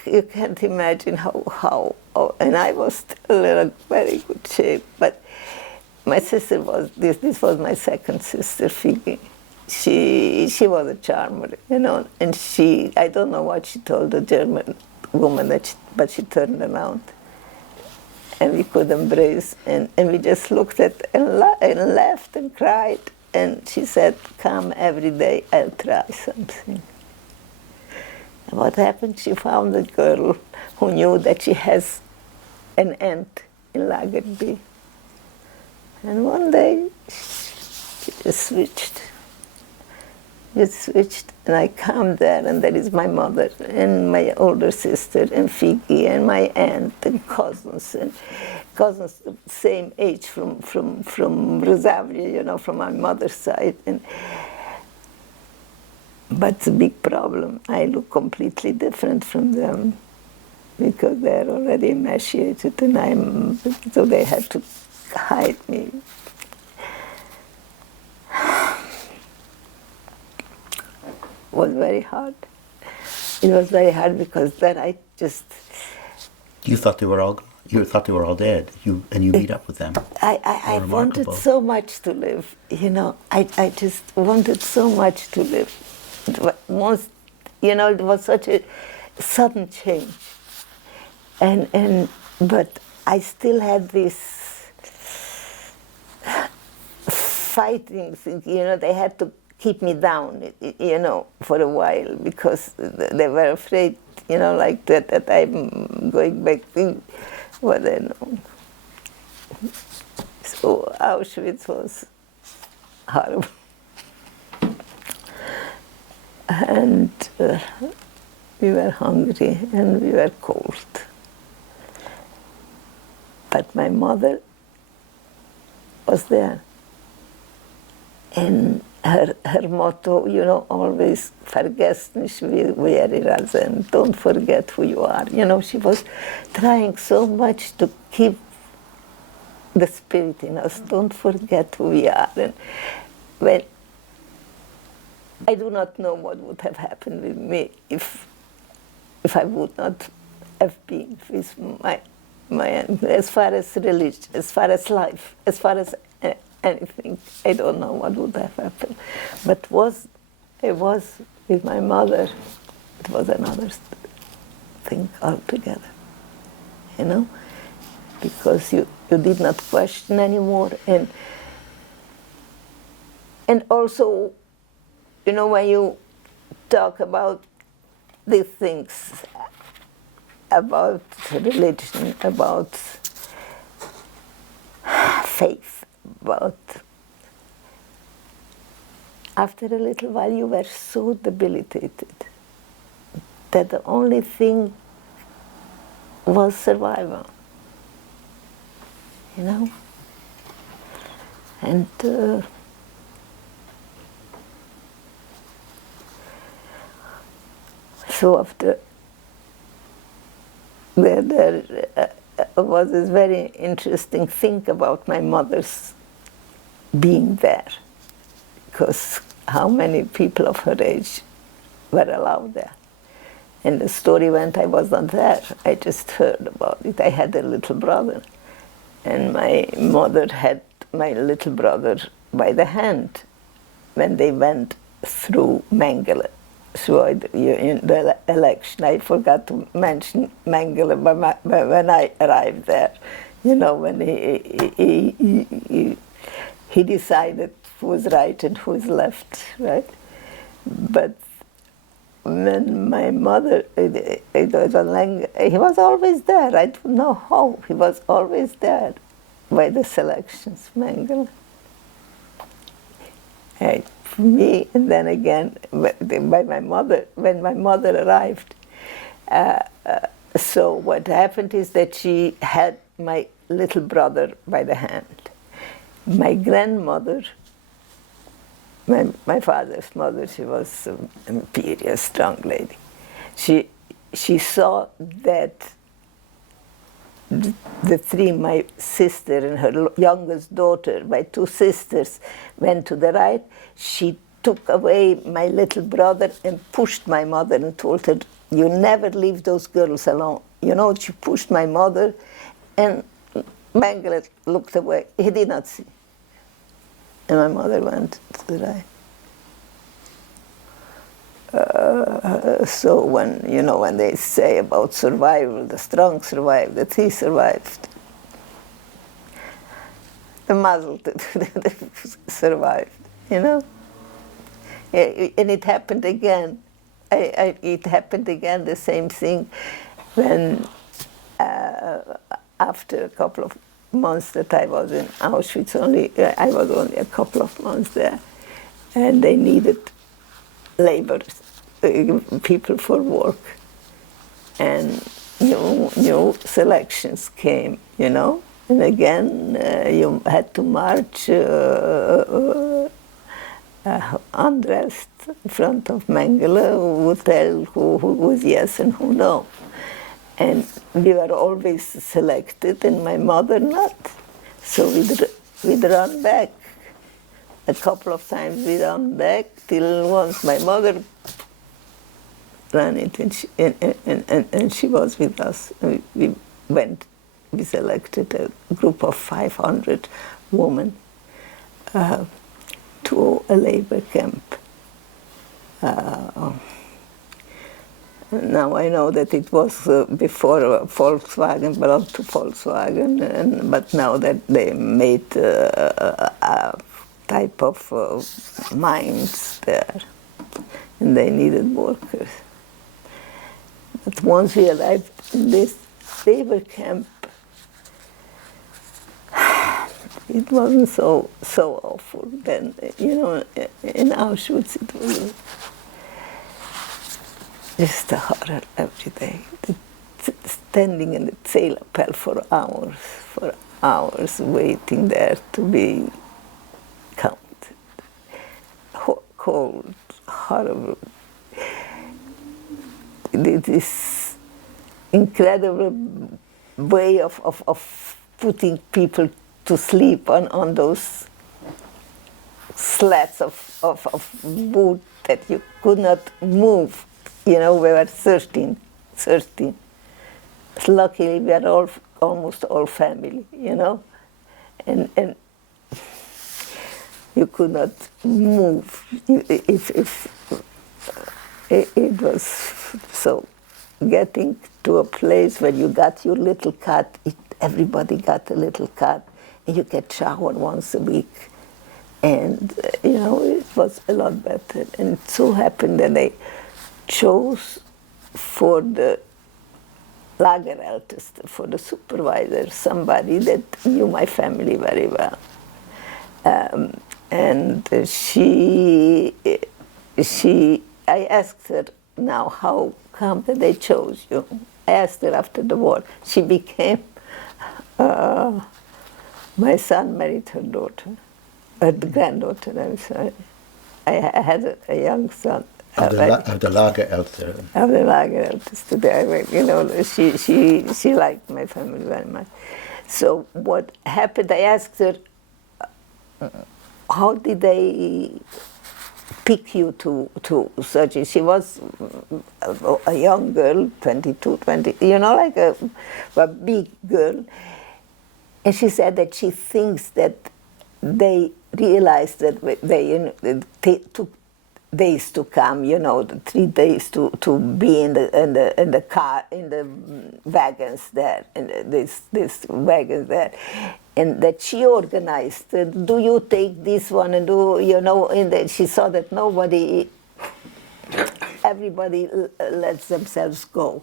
you can't imagine how and I was still in a very good shape. But my sister this was my second sister, Figgy. She was a charmer, and I don't know what she told the German woman, but she turned around. And we could embrace, and we just looked at and laughed and cried. And she said, come every day, I'll try something. And what happened? She found a girl who knew that she has an aunt in Lager B. And one day, she just switched. And I come there, and there is my mother and my older sister and Figgy and my aunt and cousins the same age from Brazavia, from my mother's side. But the big problem, I look completely different from them because they're already emaciated, and so they had to hide me. It was very hard. It was very hard because then I just... You thought they were all dead, and you meet up with them. I wanted so much to live, I just wanted so much to live. It was such a sudden change. But I still had this fighting, they had to keep me down, for a while, because they were afraid, like that I'm going back to what I know. So Auschwitz was horrible. And we were hungry and we were cold. But my mother was there. And her motto, you know, always, vergesst nicht, wer ihr seid, don't forget who you are. You know, she was trying so much to keep the spirit in us, don't forget who we are. And when I do not know what would have happened with me if I would not have been with my as far as religion, as far as life, as far as anything, I don't know what would have happened. But it was with my mother, it was another thing altogether, you know, because you did not question anymore, and also, you know, when you talk about these things, about religion, about faith, about, after a little while you were so debilitated that the only thing was survival, you know? And so after there was this very interesting thing about my mother's being there, because how many people of her age were allowed there? And the story went, I was not there, I just heard about it. I had a little brother, and my mother had my little brother by the hand when they went through Mengele. So in the election, I forgot to mention Mengele when I arrived there. You know, when he decided who's right and who's left, right? But when my mother, he was always there. I don't know how. He was always there by the selections, Mengele. For me, and then again by my mother, when my mother arrived. So what happened is that she had my little brother by the hand. My grandmother, my father's mother, she was an imperious, strong lady. She saw that the three, my sister and her youngest daughter, my two sisters, went to the right. She took away my little brother and pushed my mother and told her, you never leave those girls alone. You know, she pushed my mother, and Mengele looked away. He did not see. And my mother went to the right. So when, you know, when they say about survival, the strong survive, that he survived, the muzzle survived, you know. And it happened again. It happened again, the same thing, when after a couple of months that I was in Auschwitz, I was only a couple of months there, and they needed laborers, people for work, and new selections came, you know, and again you had to march undressed in front of Mengele, who would tell who was yes and who no. And we were always selected, and my mother not. So we'd run back. A couple of times we ran back, till once my mother ran it, and she was with us. We selected a group of 500 women to a labor camp. Now I know that it was before Volkswagen belonged to Volkswagen, but now that they made a type of mines there, and they needed workers. But once we arrived in this labor camp, It wasn't so awful then. You know, in Auschwitz it was just a horror every day. Standing in the Zählerpell for hours, waiting there to be counted. Cold, horrible. This incredible way of putting people to sleep on those slats of wood that you could not move. You know, we were 13. Luckily, we are almost all family, you know, and you could not move. It was so. Getting to a place where you got your little cat, everybody got a little cat, and you get showered once a week. And, you know, it was a lot better. And it so happened that they chose for the Lagerälteste, for the supervisor, somebody that knew my family very well. And I asked her, now, how come that they chose you? I asked her after the war. She became, my son married her daughter, the granddaughter, I'm sorry. I had a young son. Of the Lagerälteste. Of the Lagerälteste. You know, she liked my family very much. So what happened, I asked her, how did they pick you to surgery? She was a young girl, 22, 20, you know, like a big girl. And she said that she thinks that they realized that they took days to come, you know, the 3 days to be in the car, in the wagons there, in this wagons there, and that she organized. Do you take this one and do, you know? She saw that everybody lets themselves go.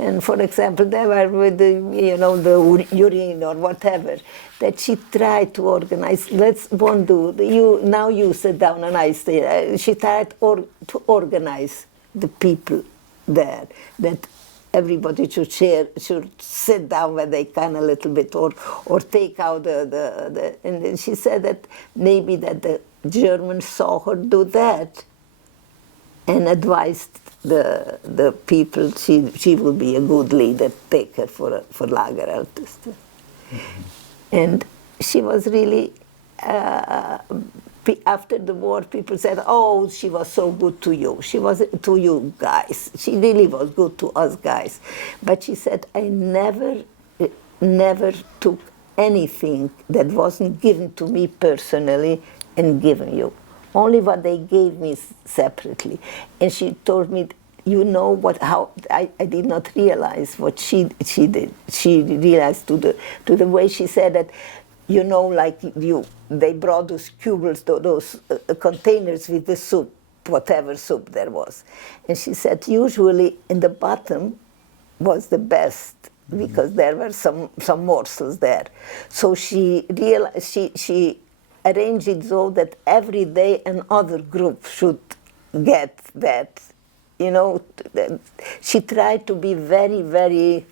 And for example, they were with the, you know, the urine or whatever, that she tried to organize. Let's one do, you sit down and I stay. She tried to organize the people there, that everybody should sit down where they can a little bit, or take out and then she said that maybe that the Germans saw her do that and advised the people she would be a good leader, take her for Lagerälteste. Mm-hmm. And she was really, after the war, people said, oh, she was so good to you. She was to you guys. She really was good to us guys. But she said, I never took anything that wasn't given to me personally and given you. Only what they gave me separately. And she told me, you know how I did not realize what she did. She realized to the way she said that, you know, like they brought those cubes, those containers with the soup, whatever soup there was. And she said usually in the bottom was the best, because there were some morsels there. So she realized, she arranged it so that every day another group should get that. You know, she tried to be very, very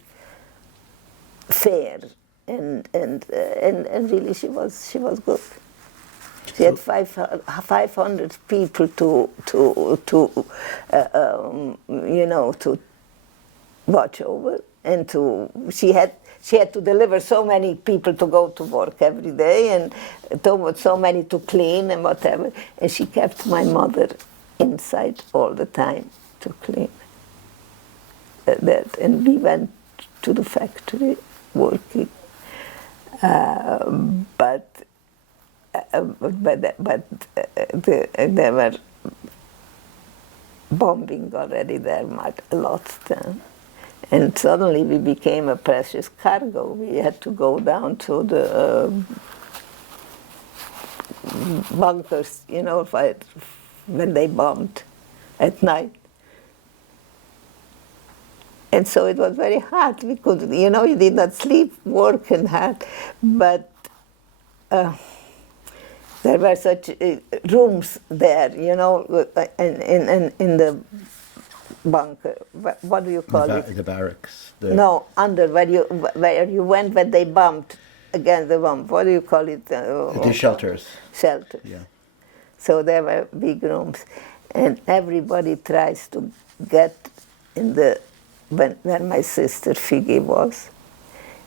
fair, and really she was good. She had 500 people to you know, to watch over, and she had to deliver so many people to go to work every day, and so many to clean and whatever. And she kept my mother inside all the time to clean that. And we went to the factory working, but there were bombing already there a lot then. And suddenly we became a precious cargo. We had to go down to the bunkers, you know, when they bombed at night. And so it was very hard. We could, you know, you did not sleep, work and hard, but there were such rooms there, in the bunker. What do you call it? The barracks. No, under where you went when they bombed against the bomb. What do you call it? The shelters. Shelters. Yeah. So there were big rooms, and everybody tries to get in where my sister Figgy was,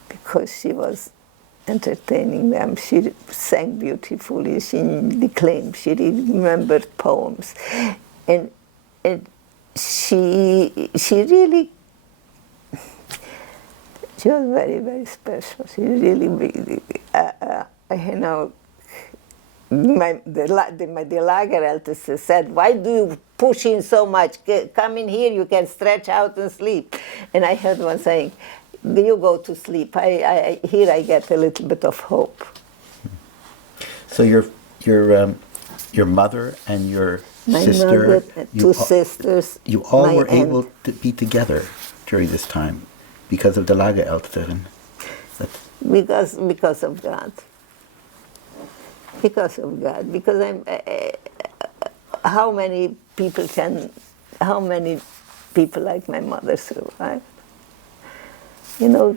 because she was entertaining them. She sang beautifully. She declaimed. She remembered poems, and she really. She was very, very special. She really, the Lagerelters said, "Why do you push in so much? Come in here, you can stretch out and sleep." And I heard one saying, "You go to sleep. Here I get a little bit of hope." So your mother and your sister, mother, two sisters, you all my were aunt. able to be together during this time because of the Lagereltern. Because of God. Because of God. Because how many people like my mother survive? Because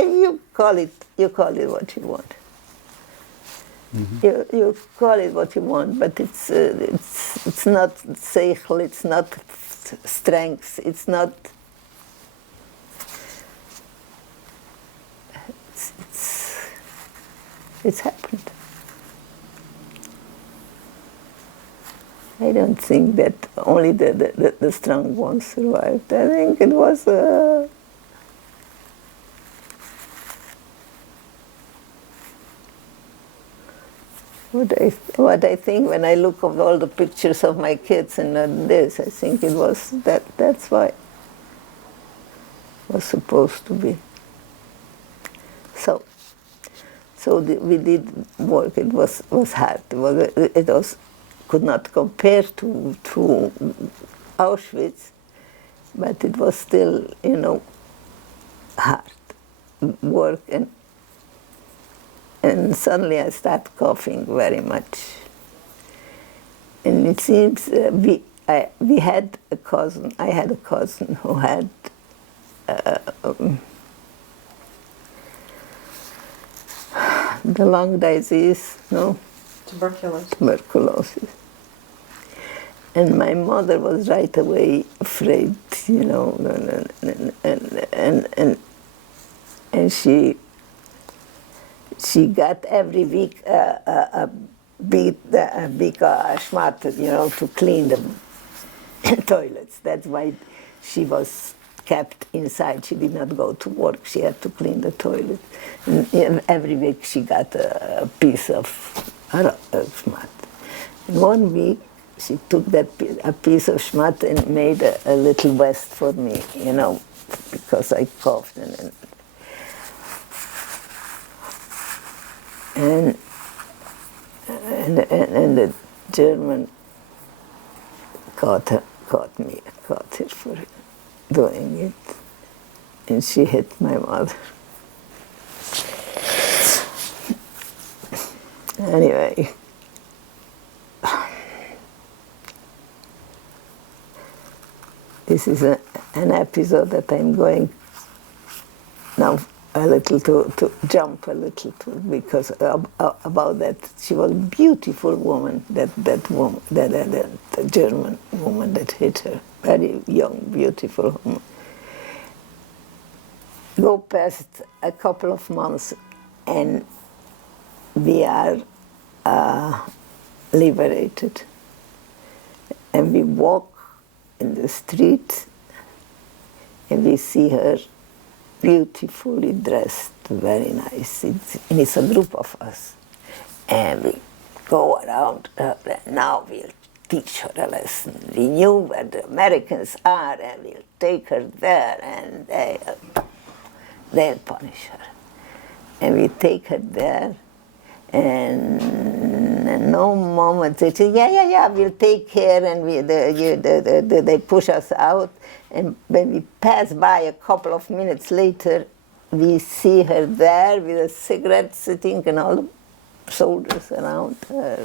you call it what you want. Mm-hmm. You call it what you want, but it's not seichel, it's not strength, it's not. It's happened. I don't think that only the strong ones survived. I think it was. What I think when I look at all the pictures of my kids and this, I think it was that's why it was supposed to be. So we did work. It was hard. It was could not compare to Auschwitz, but it was still hard work and suddenly I started coughing very much. And it seems we had a cousin. I had a cousin who had the lung disease, no? Tuberculosis. And my mother was right away afraid, and she got every week a big schmat, to clean the toilets. That's why she was kept inside. She did not go to work. She had to clean the toilet. And every week she got a piece of schmat. And one week she took a piece of schmat and made a little vest for me, because I coughed and the German caught her for doing it, and she hit my mother. Anyway, this is an episode that I'm going now a little to jump a little to, because about that. She was a beautiful woman, that woman, the German woman that hit her, very young, beautiful woman. Go past a couple of months and we are liberated, and we walk in the street and we see her beautifully dressed, very nice. It's a group of us. And we go around her, and now we'll teach her a lesson. We knew where the Americans are, and we'll take her there, and they'll punish her. And we take her there, and in no moment they say, yeah, we'll take care, and they push us out. And when we pass by a couple of minutes later, we see her there with a cigarette sitting and all the soldiers around her.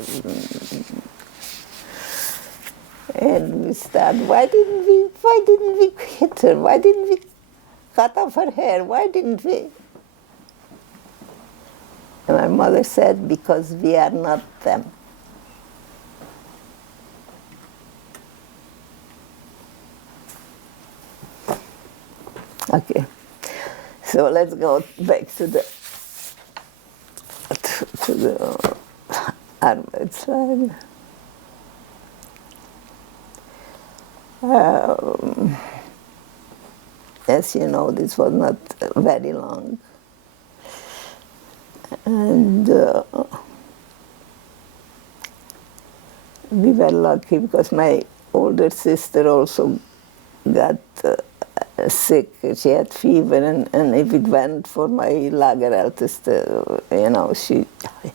And we start, why didn't we hit her? Why didn't we cut off her hair? Why didn't we? And my mother said, because we are not them. Okay, so let's go back to the Arbeitslage. As you know, this was not very long. And we were lucky because my older sister also got sick. She had fever, and if it went for my Lagerälteste, she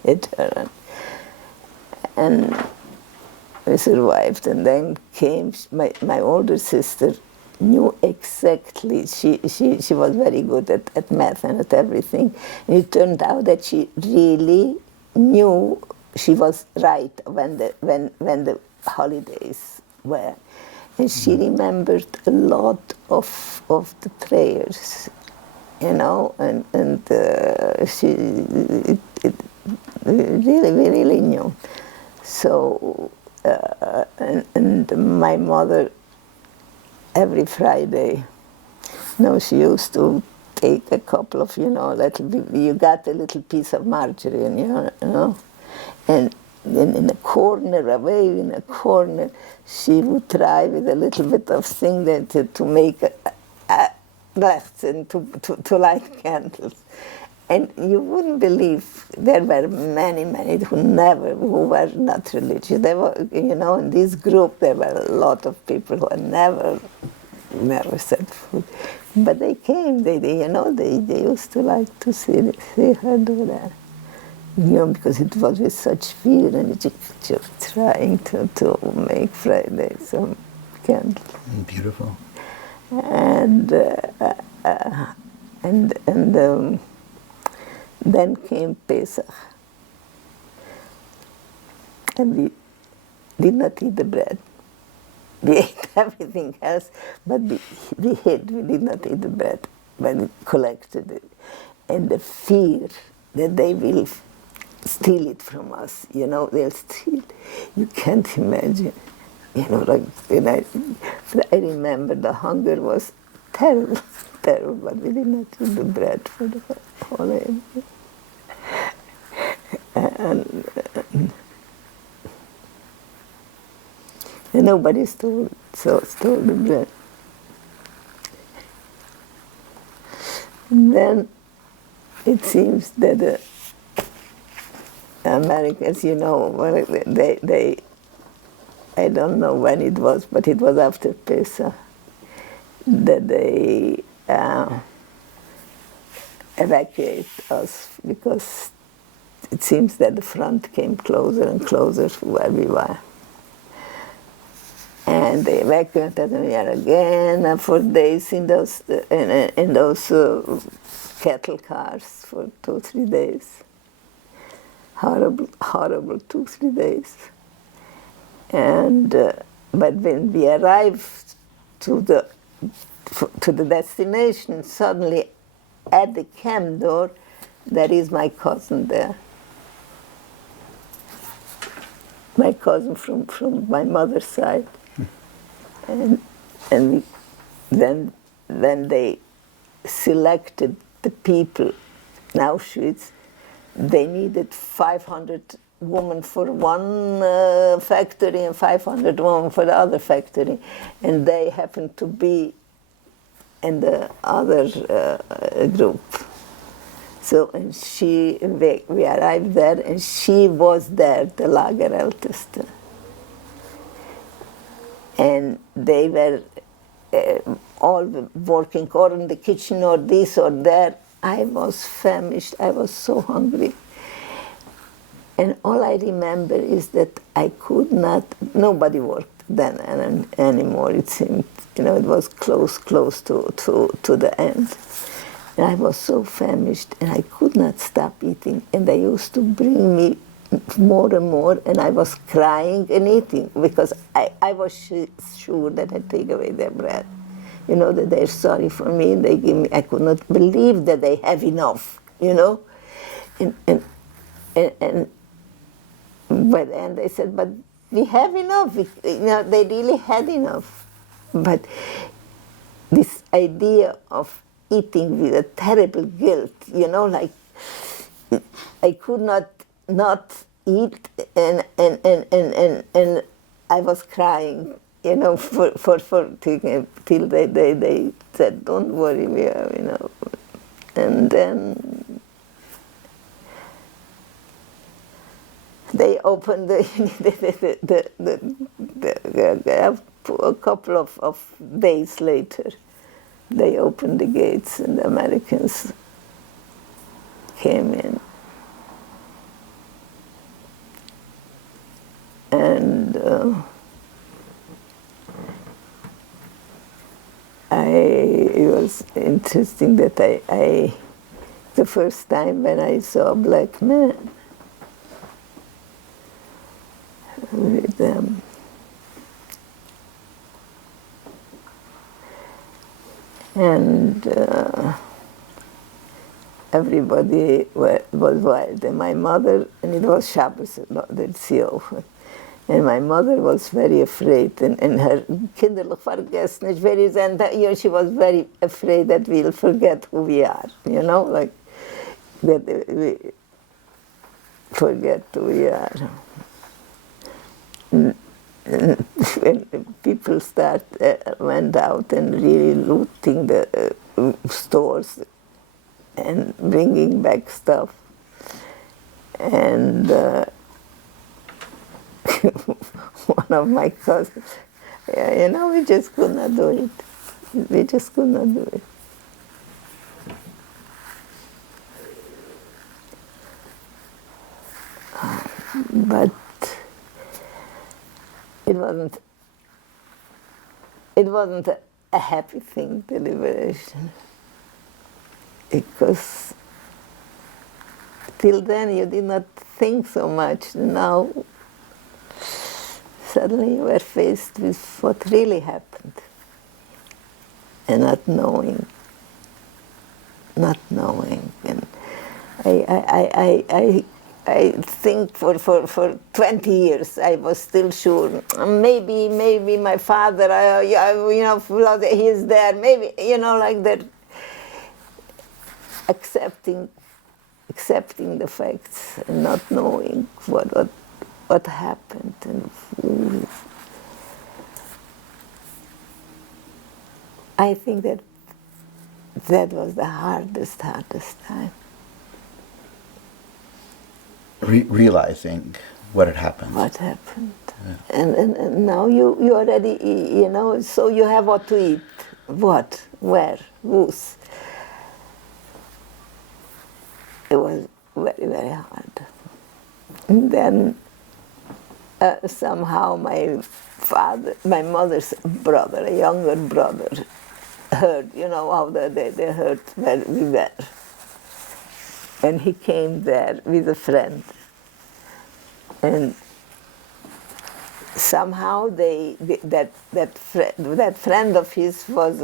hit her. And we survived. And then came my older sister, knew exactly, she was very good at math and at everything. And it turned out that she really knew she was right when the holidays were. And she remembered a lot of the prayers, and she really knew. So, and my mother, every Friday, she used to take a couple of, you got a little piece of margarine, and in a corner, away in a corner, she would try with a little bit of thing to make a glass and to light candles. And you wouldn't believe, there were many who were not religious. There were, in this group there were a lot of people who had never said food. But they came, they used to like to see her do that. Because it was with such fear, and just trying to make Friday some candles. Beautiful. And then came Pesach, and we did not eat the bread. We ate everything else, but we did not eat the bread when we collected it. And the fear that they will steal it from us, they'll steal. You can't imagine. I remember the hunger was terrible, but we did not eat the bread for the whole day. And nobody stole the bread. And then it seems that the Americans, they I don't know when it was, but it was after Pesach, that they evacuate us, because it seems that the front came closer and closer to where we were. And they evacuated me again for days in those cattle cars for 2-3 days. Horrible 2-3 days. And but when we arrived to the destination, suddenly at the camp door, there is my cousin there. My cousin from my mother's side. And then when they selected the people in Auschwitz, they needed 500 women for one factory and 500 women for the other factory, and they happened to be in the other group. So and we arrived there, and she was there, the Lagerälteste. And they were all working or in the kitchen or this or that. I was famished, I was so hungry. And all I remember is that I could not, nobody worked then anymore, it seemed. You know, it was close to the end. And I was so famished, and I could not stop eating. And they used to bring me more and more, and I was crying and eating, because I was sure that I'd take away their bread. You know, that they're sorry for me, and they give me, I could not believe that they have enough, you know? And by the end they said, but we have enough. You know, they really had enough. But this idea of eating with a terrible guilt, you know, like I could not eat, and I was crying, you know, till they said, don't worry, we are, you know. And then they opened a couple of days later, they opened the gates and the Americans came in. And it was interesting that I the first time when I saw a black man with them, and everybody was wild. And my mother, and it was Shabbos, Itsel, and my mother was very afraid, and her kinderlich vergessen is very, and you know, she was very afraid that we'll forget who we are, you know, like that we forget who we are. When people went out and really looting the stores and bringing back stuff, and one of my cousins, you know, we just could not do it. We just could not do it. But it wasn't a happy thing, the liberation, because till then you did not think so much. Now suddenly you were faced with what really happened, and not knowing. And I think for 20 years I was still sure, maybe my father, you know, he is there, maybe, you know, like that, accepting the facts and not knowing what happened. And I think that was the hardest time. Realizing what had happened. What happened. Yeah. And now you already, you know, so you have what to eat. What? Where? Whose? It was very, very hard. And then somehow my mother's brother, a younger brother, heard, you know, how they heard where we were. And he came there with a friend. And somehow that friend of his was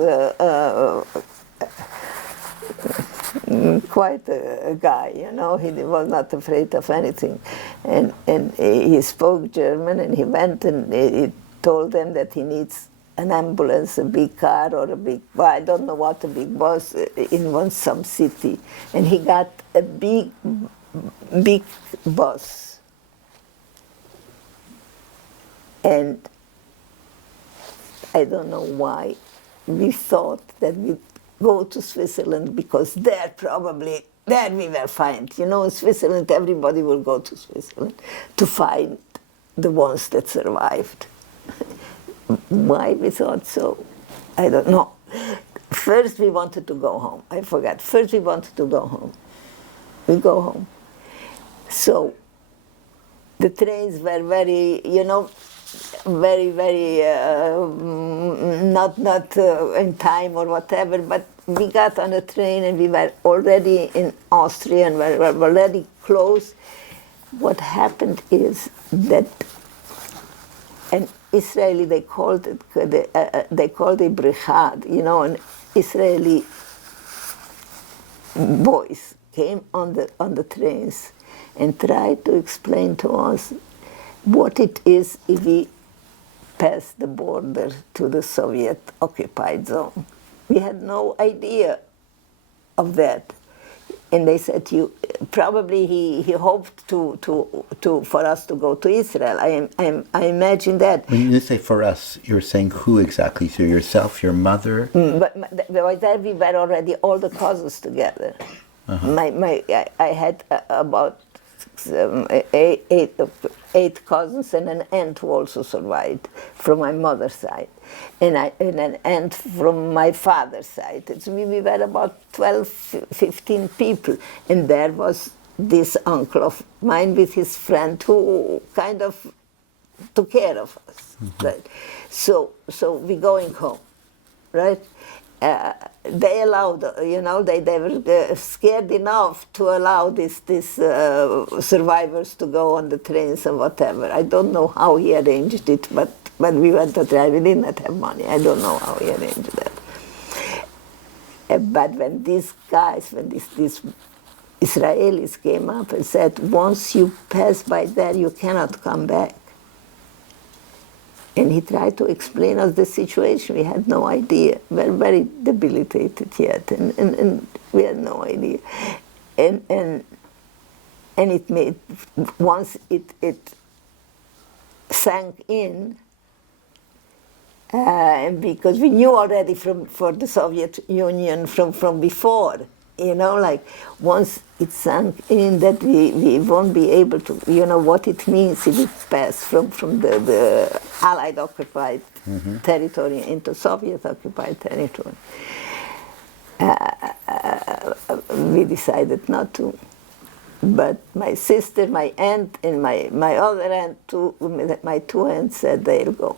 quite a guy, you know. He was not afraid of anything. And he spoke German, and he went and he told them that he needs an ambulance, a big car, or a big, well, I don't know what a big was, in some city. And he got a big bus. And I don't know why we thought that we'd go to Switzerland, because there we were fine. You know, in Switzerland, everybody will go to Switzerland to find the ones that survived. Why we thought so, I don't know. First we wanted to go home. I forgot. First we wanted to go home. We go home. So the trains were very, very not in time or whatever, but we got on a train and we were already in Austria and were already close. What happened is that an Israeli, they called it brigade, an Israeli boys came on the trains and tried to explain to us what it is if we pass the border to the Soviet occupied zone. We had no idea of that. And they said, probably he hoped for us to go to Israel. I imagine that. When you say for us, you're saying who exactly? So yourself, your mother? But by that we were already all the cousins together. I had about 8 cousins and an aunt who also survived from my mother's side, and an aunt from my father's side. We were about 12, 15 people, and there was this uncle of mine with his friend who kind of took care of us. Right? So we're going home, right? They allowed, they were scared enough to allow these survivors to go on the trains and whatever. I don't know how he arranged it, but when we went to try, we did not have money. I don't know how he arranged that. But when these guys, these Israelis came up and said, once you pass by there, you cannot come back. And he tried to explain us the situation. We had no idea. We were very debilitated yet, and we had no idea. And it made, once it sank in, because we knew already for the Soviet Union from before, once it sank in that we won't be able to, what it means if it passed from the Allied occupied territory into Soviet occupied territory. We decided not to. But my sister, my aunt, and my other aunt, my 2 aunts said they'll go.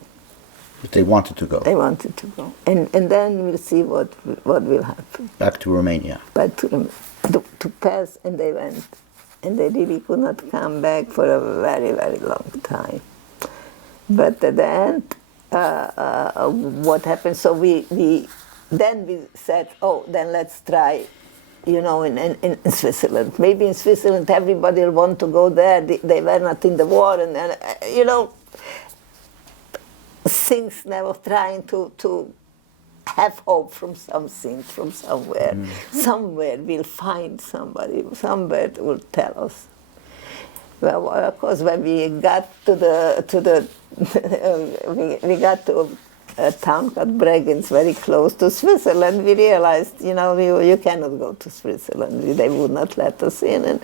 But they wanted to go. They wanted to go. And then we'll see what will happen. Back to Romania. But to pass, and they went. And they really could not come back for a very, very long time. But at the end, what happened, so we said, then let's try, in Switzerland. Maybe in Switzerland everybody will want to go there. They were not in the war, and things never trying to have hope from something, from somewhere. Somewhere we'll find somebody, somewhere will tell us. Well, of course, when we got we got to a town called Bregenz, very close to Switzerland, we realized, you cannot go to Switzerland. They would not let us in,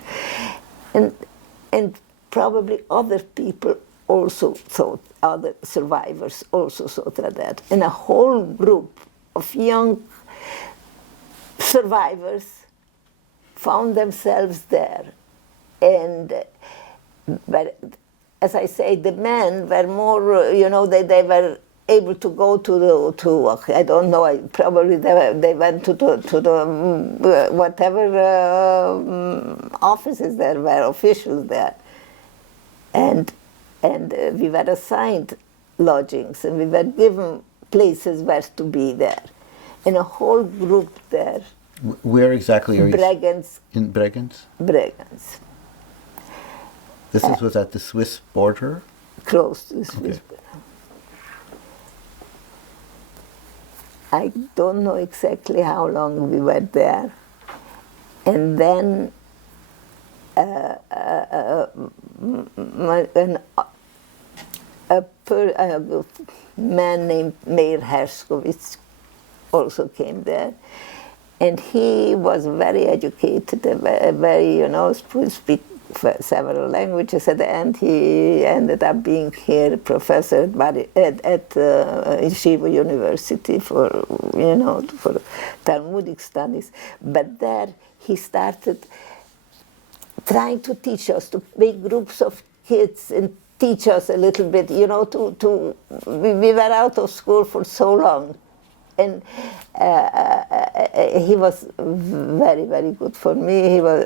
and probably other people also thought, other survivors also thought that. And a whole group of young survivors found themselves there. But as I say, the men were more, they were able to go to I don't know, probably they went to the whatever offices there were, officials there. And we were assigned lodgings, and we were given places where to be there. And a whole group there. Where exactly are you? Bregenz. In Bregenz? Bregenz. This was at the Swiss border? Close to the Swiss border. I don't know exactly how long we were there. And then a man named Meir Herskowitz also came there, and he was very educated, very, speak several languages. At the end, he ended up being here a professor at Yeshiva University for Talmudic studies. But there he started trying to teach us, to make groups of kids and teach us a little bit, we were out of school for so long. And he was very, very good for me. He was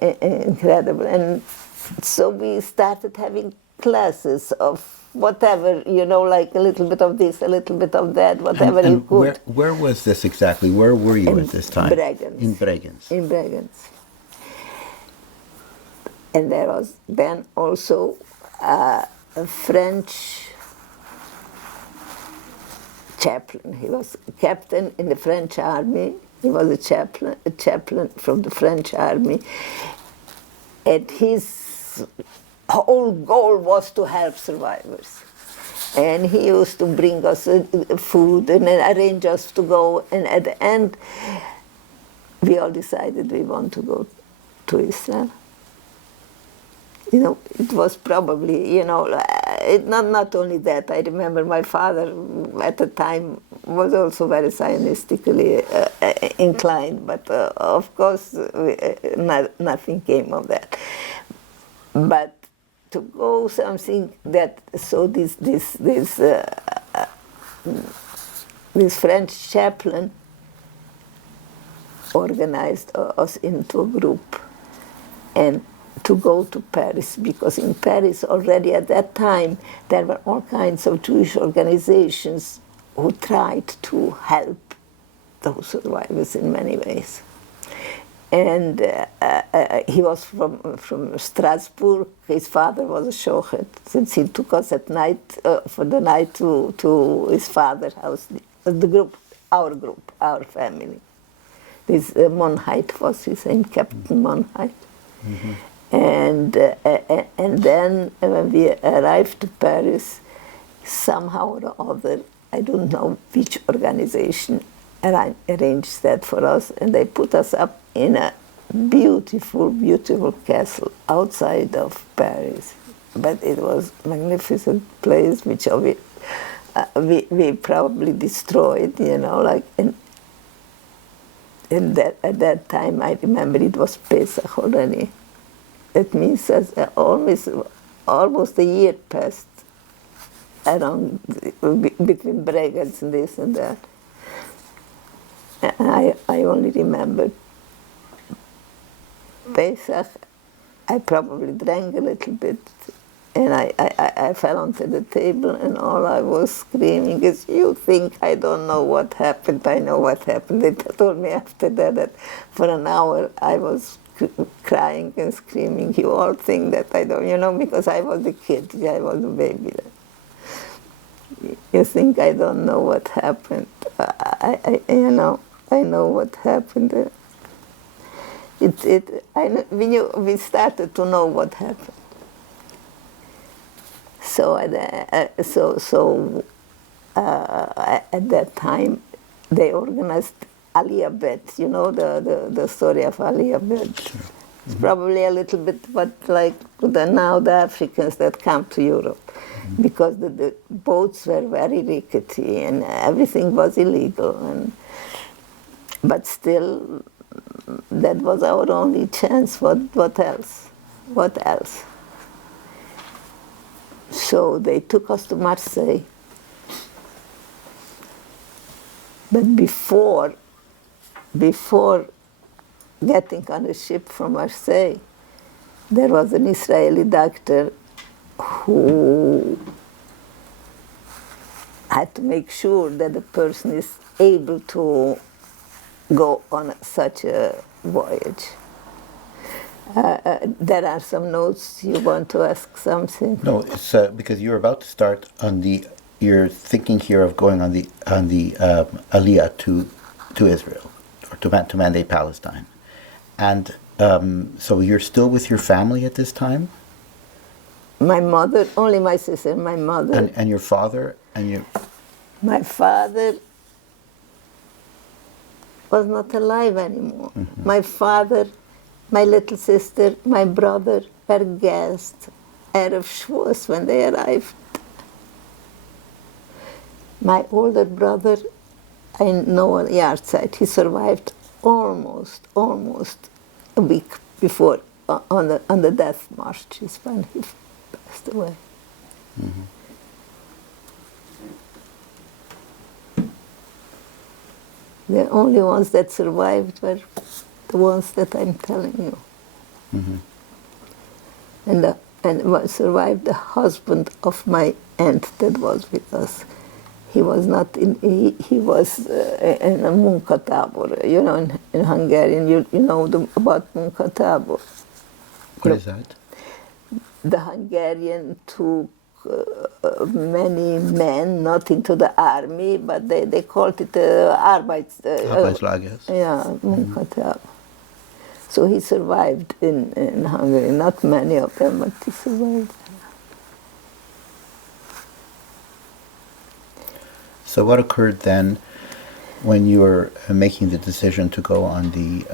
incredible. And so we started having classes of whatever, like a little bit of this, a little bit of that, whatever and you could. Where was this exactly? Where were you at this time? Bregenz. In Bregenz. In Bregenz. And there was then also a French chaplain. He was a captain in the French army. He was a chaplain from the French army. And his whole goal was to help survivors. And he used to bring us food and arrange us to go. And at the end, we all decided we want to go to Israel. It was probably, not only that. I remember my father at the time was also very Zionistically inclined, but of course nothing came of that. But to go something that, so this French chaplain organized us into a group and to go to Paris, because in Paris already at that time there were all kinds of Jewish organizations who tried to help those survivors in many ways. And he was from Strasbourg. His father was a shochet, since he took us at night, for the night to his father's house, our family. This Monheit was his name, Captain Monheit. Mm-hmm. And then when we arrived to Paris, somehow or other, I don't know which organization arranged that for us, and they put us up in a beautiful, beautiful castle outside of Paris. But it was a magnificent place, which we probably destroyed, and at that time, I remember it was Pesach already. That means that almost a year passed around between Bregenz and this and that. And I only remember Pesach. I probably drank a little bit, and I fell onto the table, and all I was screaming is, "You think I don't know what happened? I know what happened." They told me after that for an hour I was crying and screaming. You all think that I don't, because I was a kid, I was a baby. You think I don't know what happened? I know what happened. We started to know what happened. So at that time, they organized Aliyah Bet. The story of Aliyah Bet. Sure. It's probably a little bit like now the Africans that come to Europe, because the boats were very rickety and everything was illegal. But still, that was our only chance. What else? What else? So they took us to Marseille. But before getting on a ship from Marseille, there was an Israeli doctor who had to make sure that the person is able to go on such a voyage. There are some notes. You want to ask something? No, it's because you're about to start on you're thinking here of going on the Aliyah to Israel, or to mandate Palestine, and so you're still with your family at this time. My mother, only my sister, my mother, and your father, and your. My father was not alive anymore. Mm-hmm. My father, my little sister, my brother were guests Erev Shavuos when they arrived. My older brother, I know a yard site, he survived almost a week before on the death marches when he passed away. Mm-hmm. The only ones that survived were the ones that I'm telling you. Mm-hmm. And what survived the husband of my aunt that was with us. He was not in. He was in a munkatábor. You know, in Hungarian, you know about munkatábor. What is that? The Hungarian took many men, not into the army, but they called it Arbeitslagers. yeah, munkatábor. So he survived in Hungary. Not many of them, but he survived. So what occurred then when you were making the decision to go on the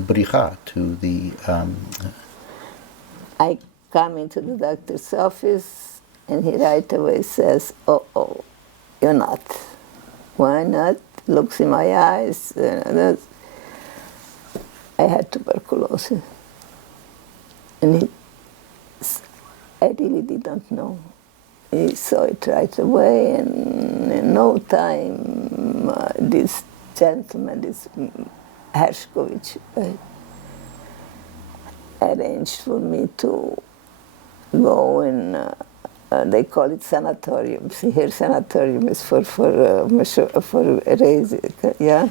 Buricha, to the I come into the doctor's office and he right away says, oh, you're not. Why not? Looks in my eyes. I had tuberculosis. And I really didn't know. He saw it right away, and in no time, this gentleman, this Hershkovich, arranged for me to go in, they call it sanatorium. See, here sanatorium is for raising, yeah?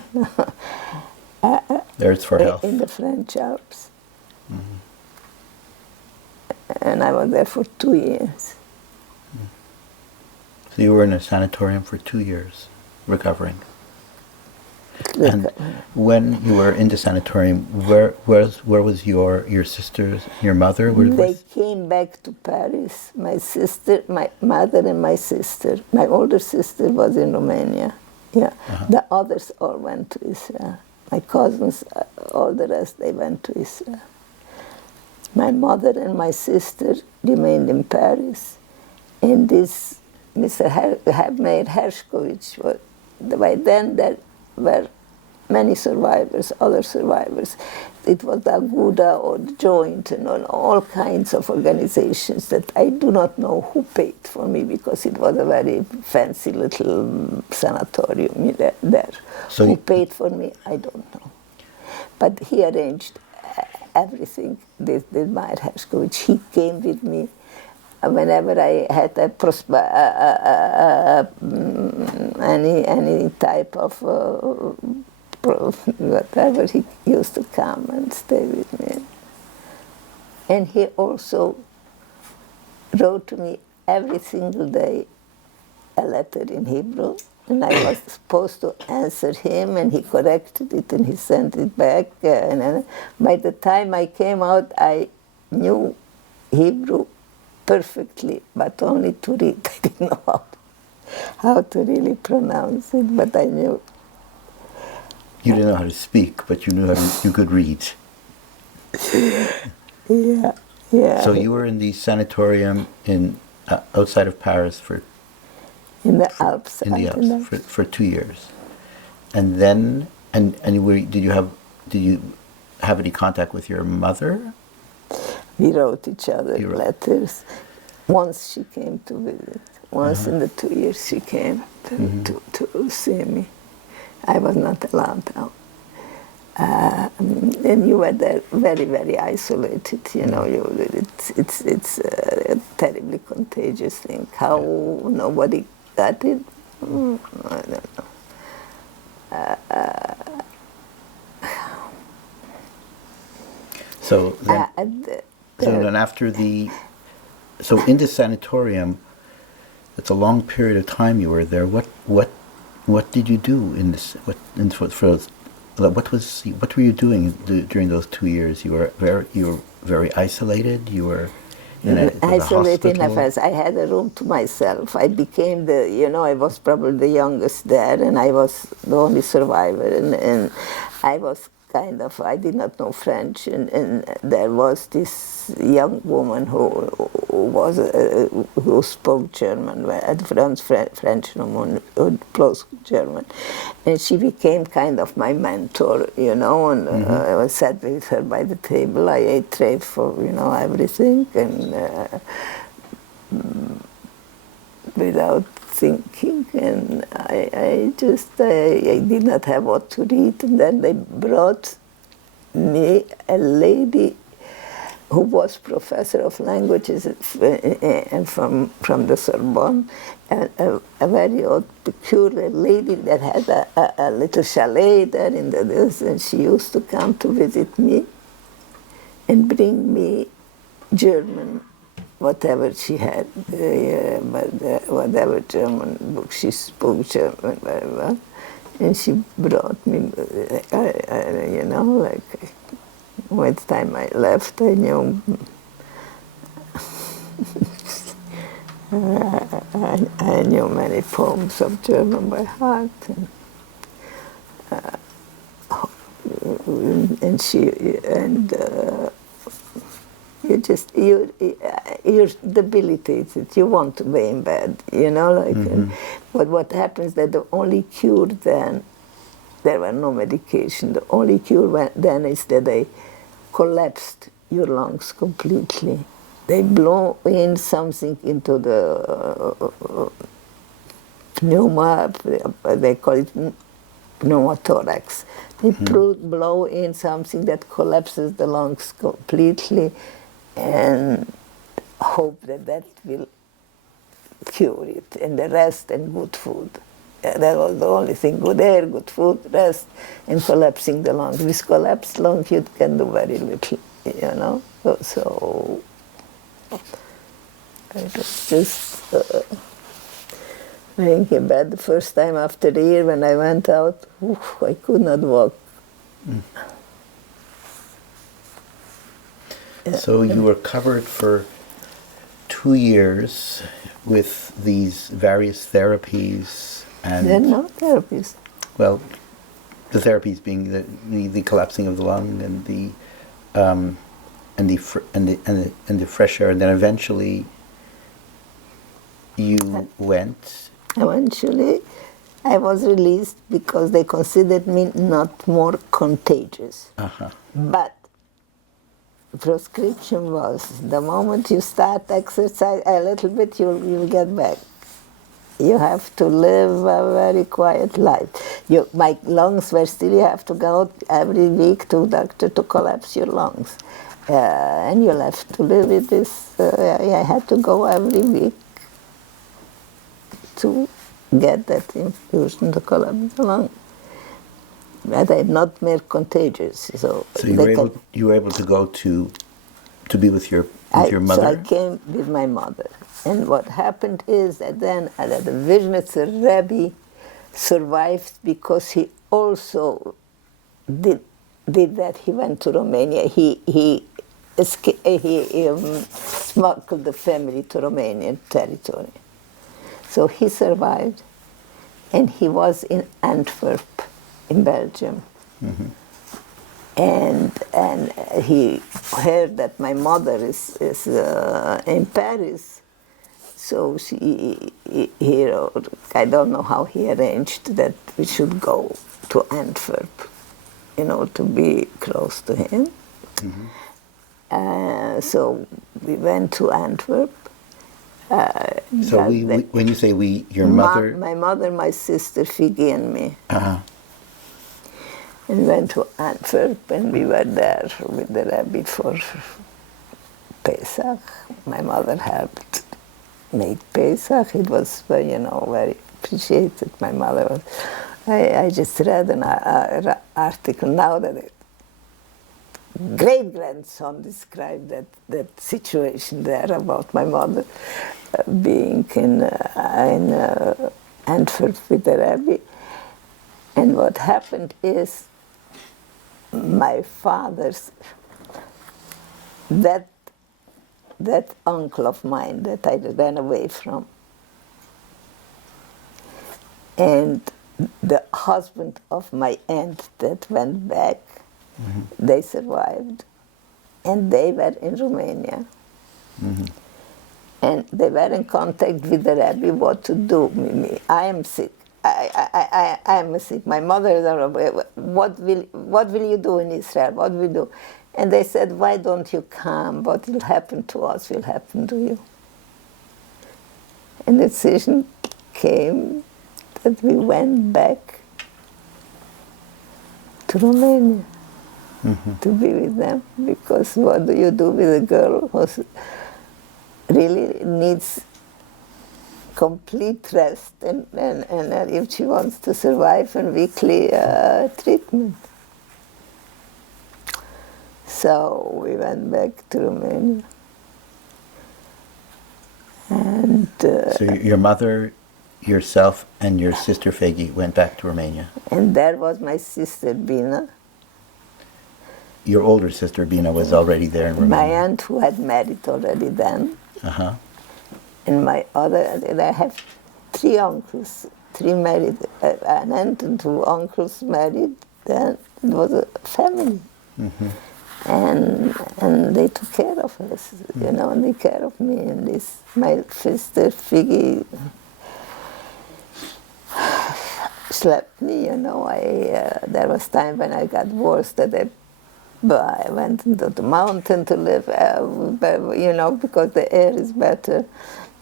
There it's for health. In the French Alps. Mm-hmm. And I was there for 2 years. So you were in a sanatorium for 2 years, recovering. And when you were in the sanatorium, where was your sisters, your mother? They came back to Paris. My sister, my mother and my sister. My older sister was in Romania. Yeah. Uh-huh. The others all went to Israel. My cousins, all the rest, they went to Israel. My mother and my sister remained in Paris. And this Mr. Mayor Hershkovich, by then there were many survivors, other survivors. It was the Aguda or the Joint and all kinds of organizations that I do not know who paid for me because it was a very fancy little sanatorium there. So who paid for me, I don't know. But he arranged everything, this Mayor Hershkovich. He came with me. Whenever I had any type of whatever, he used to come and stay with me. And he also wrote to me every single day a letter in Hebrew, and I was supposed to answer him, and he corrected it and he sent it back. And by the time I came out, I knew Hebrew perfectly, but only to read. I didn't know how to really pronounce it, but I knew. You didn't know how to speak, but you knew you could read. Yeah, yeah. So you were in the sanatorium in outside of Paris for the Alps. In the Alps for 2 years, and then did you have any contact with your mother? We wrote each other letters. Once she came to visit. Once in the 2 years she came to see me. I was not allowed out. And you were there very, very isolated. You know, it's a terribly contagious thing. How nobody got it, I don't know. So then after in the sanatorium, it's a long period of time you were there. What did you do in this? What were you doing during those 2 years? You were very isolated. You were isolated in a sense. I had a room to myself. I became I was probably the youngest there, and I was the only survivor, and I was kind of, I did not know French, and there was this young woman who spoke German, French, plus German, and she became kind of my mentor, and I was sat with her by the table. I ate trade for everything, and without thinking, and I did not have what to read, and then they brought me a lady who was professor of languages from the Sorbonne, and a very odd, peculiar lady that had a little chalet there in the hills, and she used to come to visit me and bring me German, whatever she had, whatever German book, she spoke German very well. And she brought me, like, by the time I left, I knew, I knew many poems of German by heart. You're debilitated. You want to be in bed, but what happens that the only cure then, there were no medication. The only cure then is that they collapsed your lungs completely. They blow in something into the pneuma. They call it pneumothorax. They blow in something that collapses the lungs completely, and hope that will cure it. And the rest, and good food. That was the only thing: good air, good food, rest, and collapsing the lungs. With collapsed lungs, you can do very little, So I was just laying in bed the first time after a year when I went out. I could not walk. So you were covered for 2 years with these various therapies, and There are no therapies. well, the therapies being the collapsing of the lung and the fresh air, and then eventually you went. Eventually, I was released because they considered me not more contagious. But prescription was, the moment you start exercise a little bit, you'll get back. You have to live a very quiet life. My lungs were still, you have to go every week to doctor to collapse your lungs. And you'll have to live with this. I had to go every week to get that infusion to collapse the lung. But I'm not more contagious. So you were able to go to be with your mother? So I came with my mother. And what happened is that then the Vizhnitzer Rebbe survived because he also did that. He went to Romania. He smuggled the family to Romanian territory. So he survived, and he was in Antwerp, in Belgium. And he heard that my mother is in Paris. So he wrote, I don't know how he arranged that we should go to Antwerp, to be close to him. So we went to Antwerp. So when you say we, your mother? My mother, my sister, Figi, and me. And went to Antwerp, and we were there with the Rebbe for Pesach. My mother helped make Pesach. It was, very appreciated. My mother was. I just read an article now that great-grandson described that situation there about my mother being in Antwerp with the Rebbe. And what happened is my father's, that uncle of mine that I ran away from, and the husband of my aunt that went back, They survived, and they were in Romania. And they were in contact with the rabbi what to do with me. I am sick. I am sick. My mother is a rabbi. What will you do in Israel? What will you do? And they said, why don't you come? What will happen to us will happen to you. And the decision came that we went back to Romania to be with them, because what do you do with a girl who really needs complete rest and if she wants to survive on weekly treatment? So we went back to Romania. And So your mother, yourself, and your sister Fegi went back to Romania. and there was my sister Bina, Your older sister Bina was already there in Romania. my aunt who had married already then, Uh-huh. and my other, and I have three uncles, three married, an aunt and two uncles married. Then it was a family, and they took care of us, you know, and they care of me. And this, my sister Figgy slept me, you know. There was time when I got worse that I went into the mountain to live, you know, because the air is better.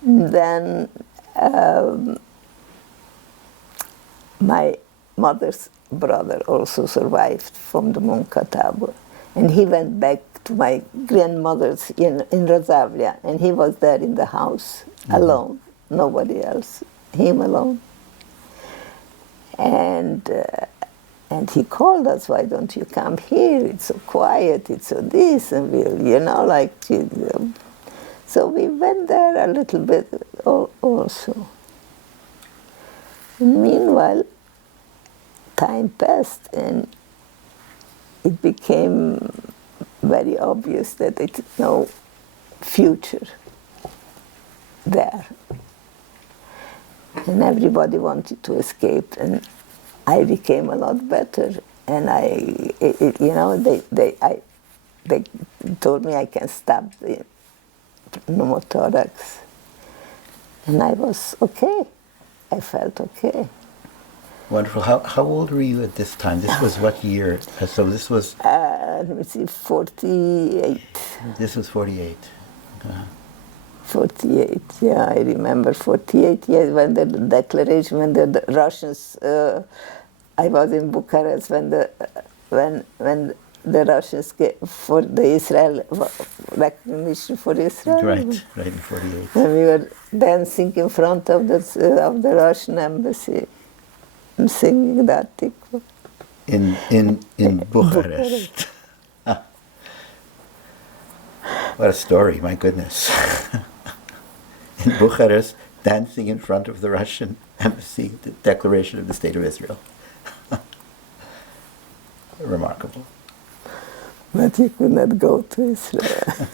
Then my mother's brother also survived from the Munkatabor, and he went back to my grandmother's in Razavlia, and he was there in the house alone, nobody else, him alone. And he called us, why don't you come here? It's so quiet, it's so this, and we'll, you know, like, so we went there a little bit also. And meanwhile, time passed, and it became very obvious that it's no future there. And everybody wanted to escape, and I became a lot better. And you know, they told me I can stop the pneumothorax, and I was okay. I felt okay. Wonderful. How old were you at this time? This was what year? So this was... Let me see, 48. This was 48. 48, yeah, I remember 48 years when the declaration, when the Russians, I was in Bucharest when the Russians gave for the Israel recognition for Israel. Right in 48. And we were dancing in front of the Russian embassy, and singing that tikva. In Bucharest. What a story, my goodness. In Bucharest, dancing in front of the Russian embassy, the declaration of the State of Israel. Remarkable. But you could not go to Israel.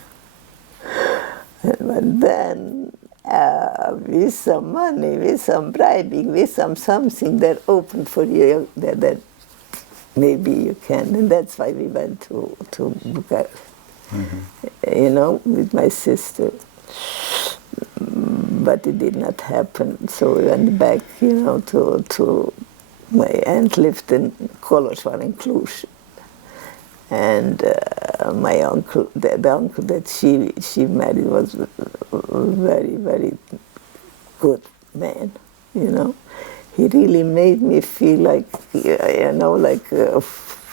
But then, with some money, with some bribing, with something that opened for you, that maybe you can. And that's why we went to Bucharest, you know, with my sister. But it did not happen, so we went back, you know, to my aunt lived in Kolozsvár in Cluj, and my uncle, the uncle that she married was a very, very good man, you know. He really made me feel like, you know, like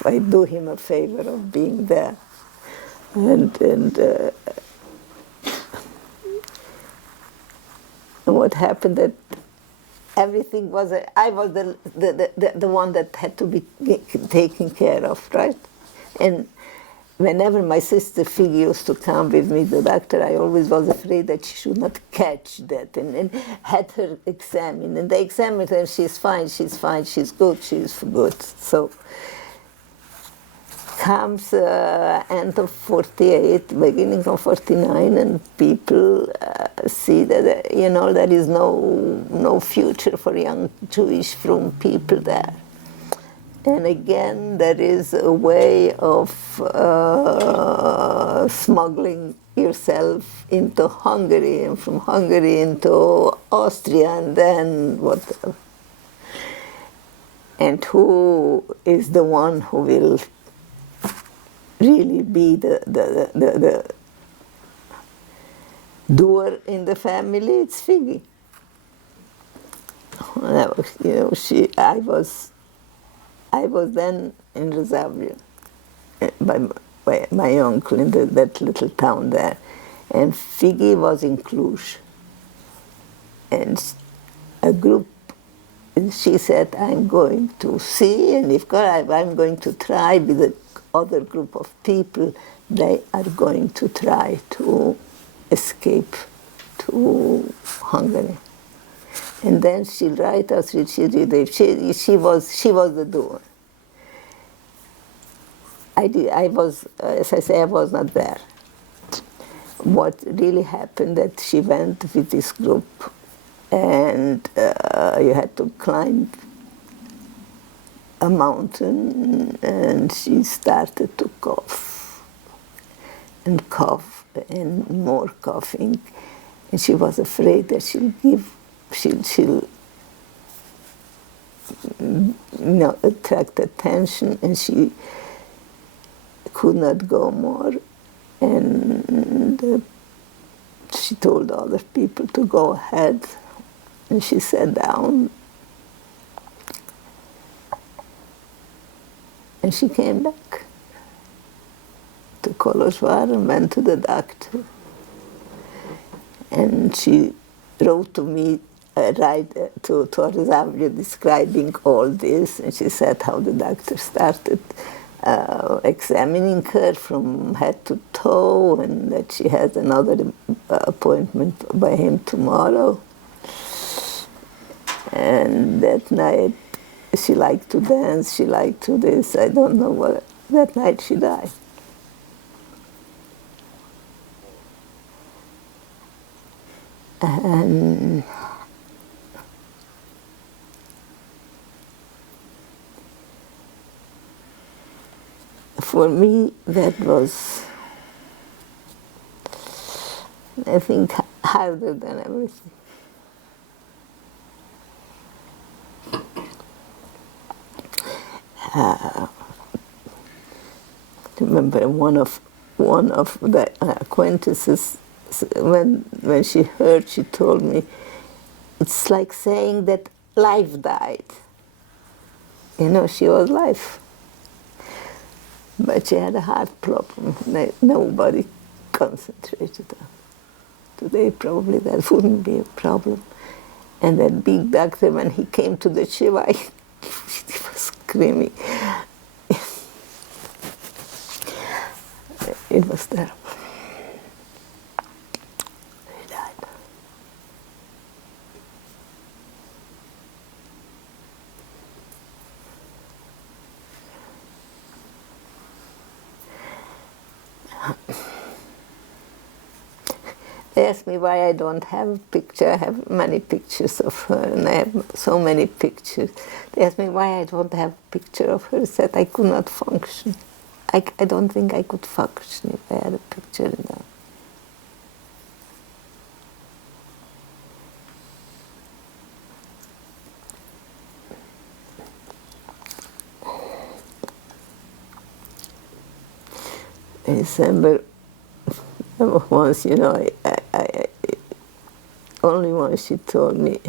I do him a favor of being there, and what happened that everything was, I was the one that had to be taken care of, right? And whenever my sister Fig used to come with me, the doctor, I always was afraid that she should not catch that, and had her examined. And they examined her, she's fine, she's good, she's good. So comes end of 48, beginning of 49, and people see that, you know, there is no future for young Jewish from people there. And again, there is a way of smuggling yourself into Hungary, and from Hungary into Austria, and then whatever. And who is the one who will really be the doer in the family? It's Figgy. I was then in Resavia by my uncle in that little town there, and Figgy was in Cluj. And a group, she said, I'm going to see, and if God, I'm going to try with the other group of people, they are going to try to escape to Hungary. And then she'll write us, she was the doer. I was, as I say, I was not there. What really happened that she went with this group, and you had to climb a mountain, and she started to cough and cough and more coughing, and she was afraid that she'll attract attention, and she could not go more, and she told other people to go ahead, and she sat down, and she came back to Kolozsvár and went to the doctor, and she wrote to me, to Resavia, describing all this, and she said how the doctor started examining her from head to toe, and that she has another appointment by him tomorrow. And that night she liked to dance, she liked to this, I don't know what. That night she died. And for me, that was, I think, harder than everything. I remember one of the acquaintances, when she heard, she told me, it's like saying that life died. You know, she was life. But she had a heart problem that nobody concentrated on. Today probably that wouldn't be a problem. And that big doctor, when he came to the Shiva, he was screaming. It was terrible. He died. They asked me why I don't have a picture. I have many pictures of her, and I have so many pictures. They asked me why I don't have a picture of her. I said I could not function. I don't think I could function if I had a picture in that. In December, once, you know, I only once she told me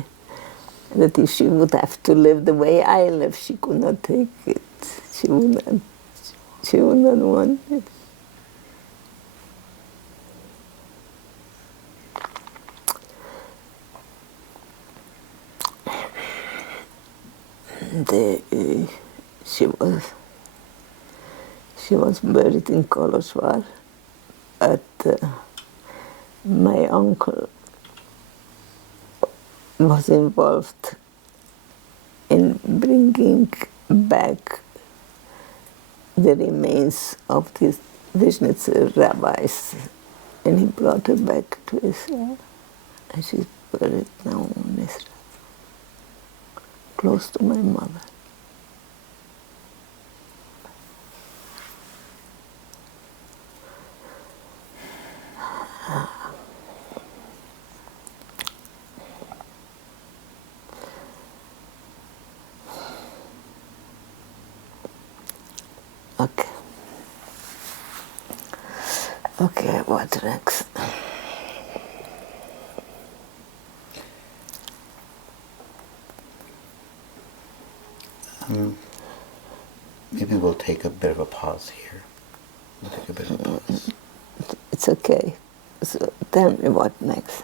that if she would have to live the way I live, she could not take it. She would not want it. And, she was buried in Kolozsvár, but my uncle was involved in bringing back the remains of these Vizhnitzer rabbis, and he brought her back to Israel, and she's buried now in Israel, close to my mother. Okay. Okay, what next? Maybe we'll take a bit of a pause here. We'll take a bit of a pause. It's okay. So tell me what next.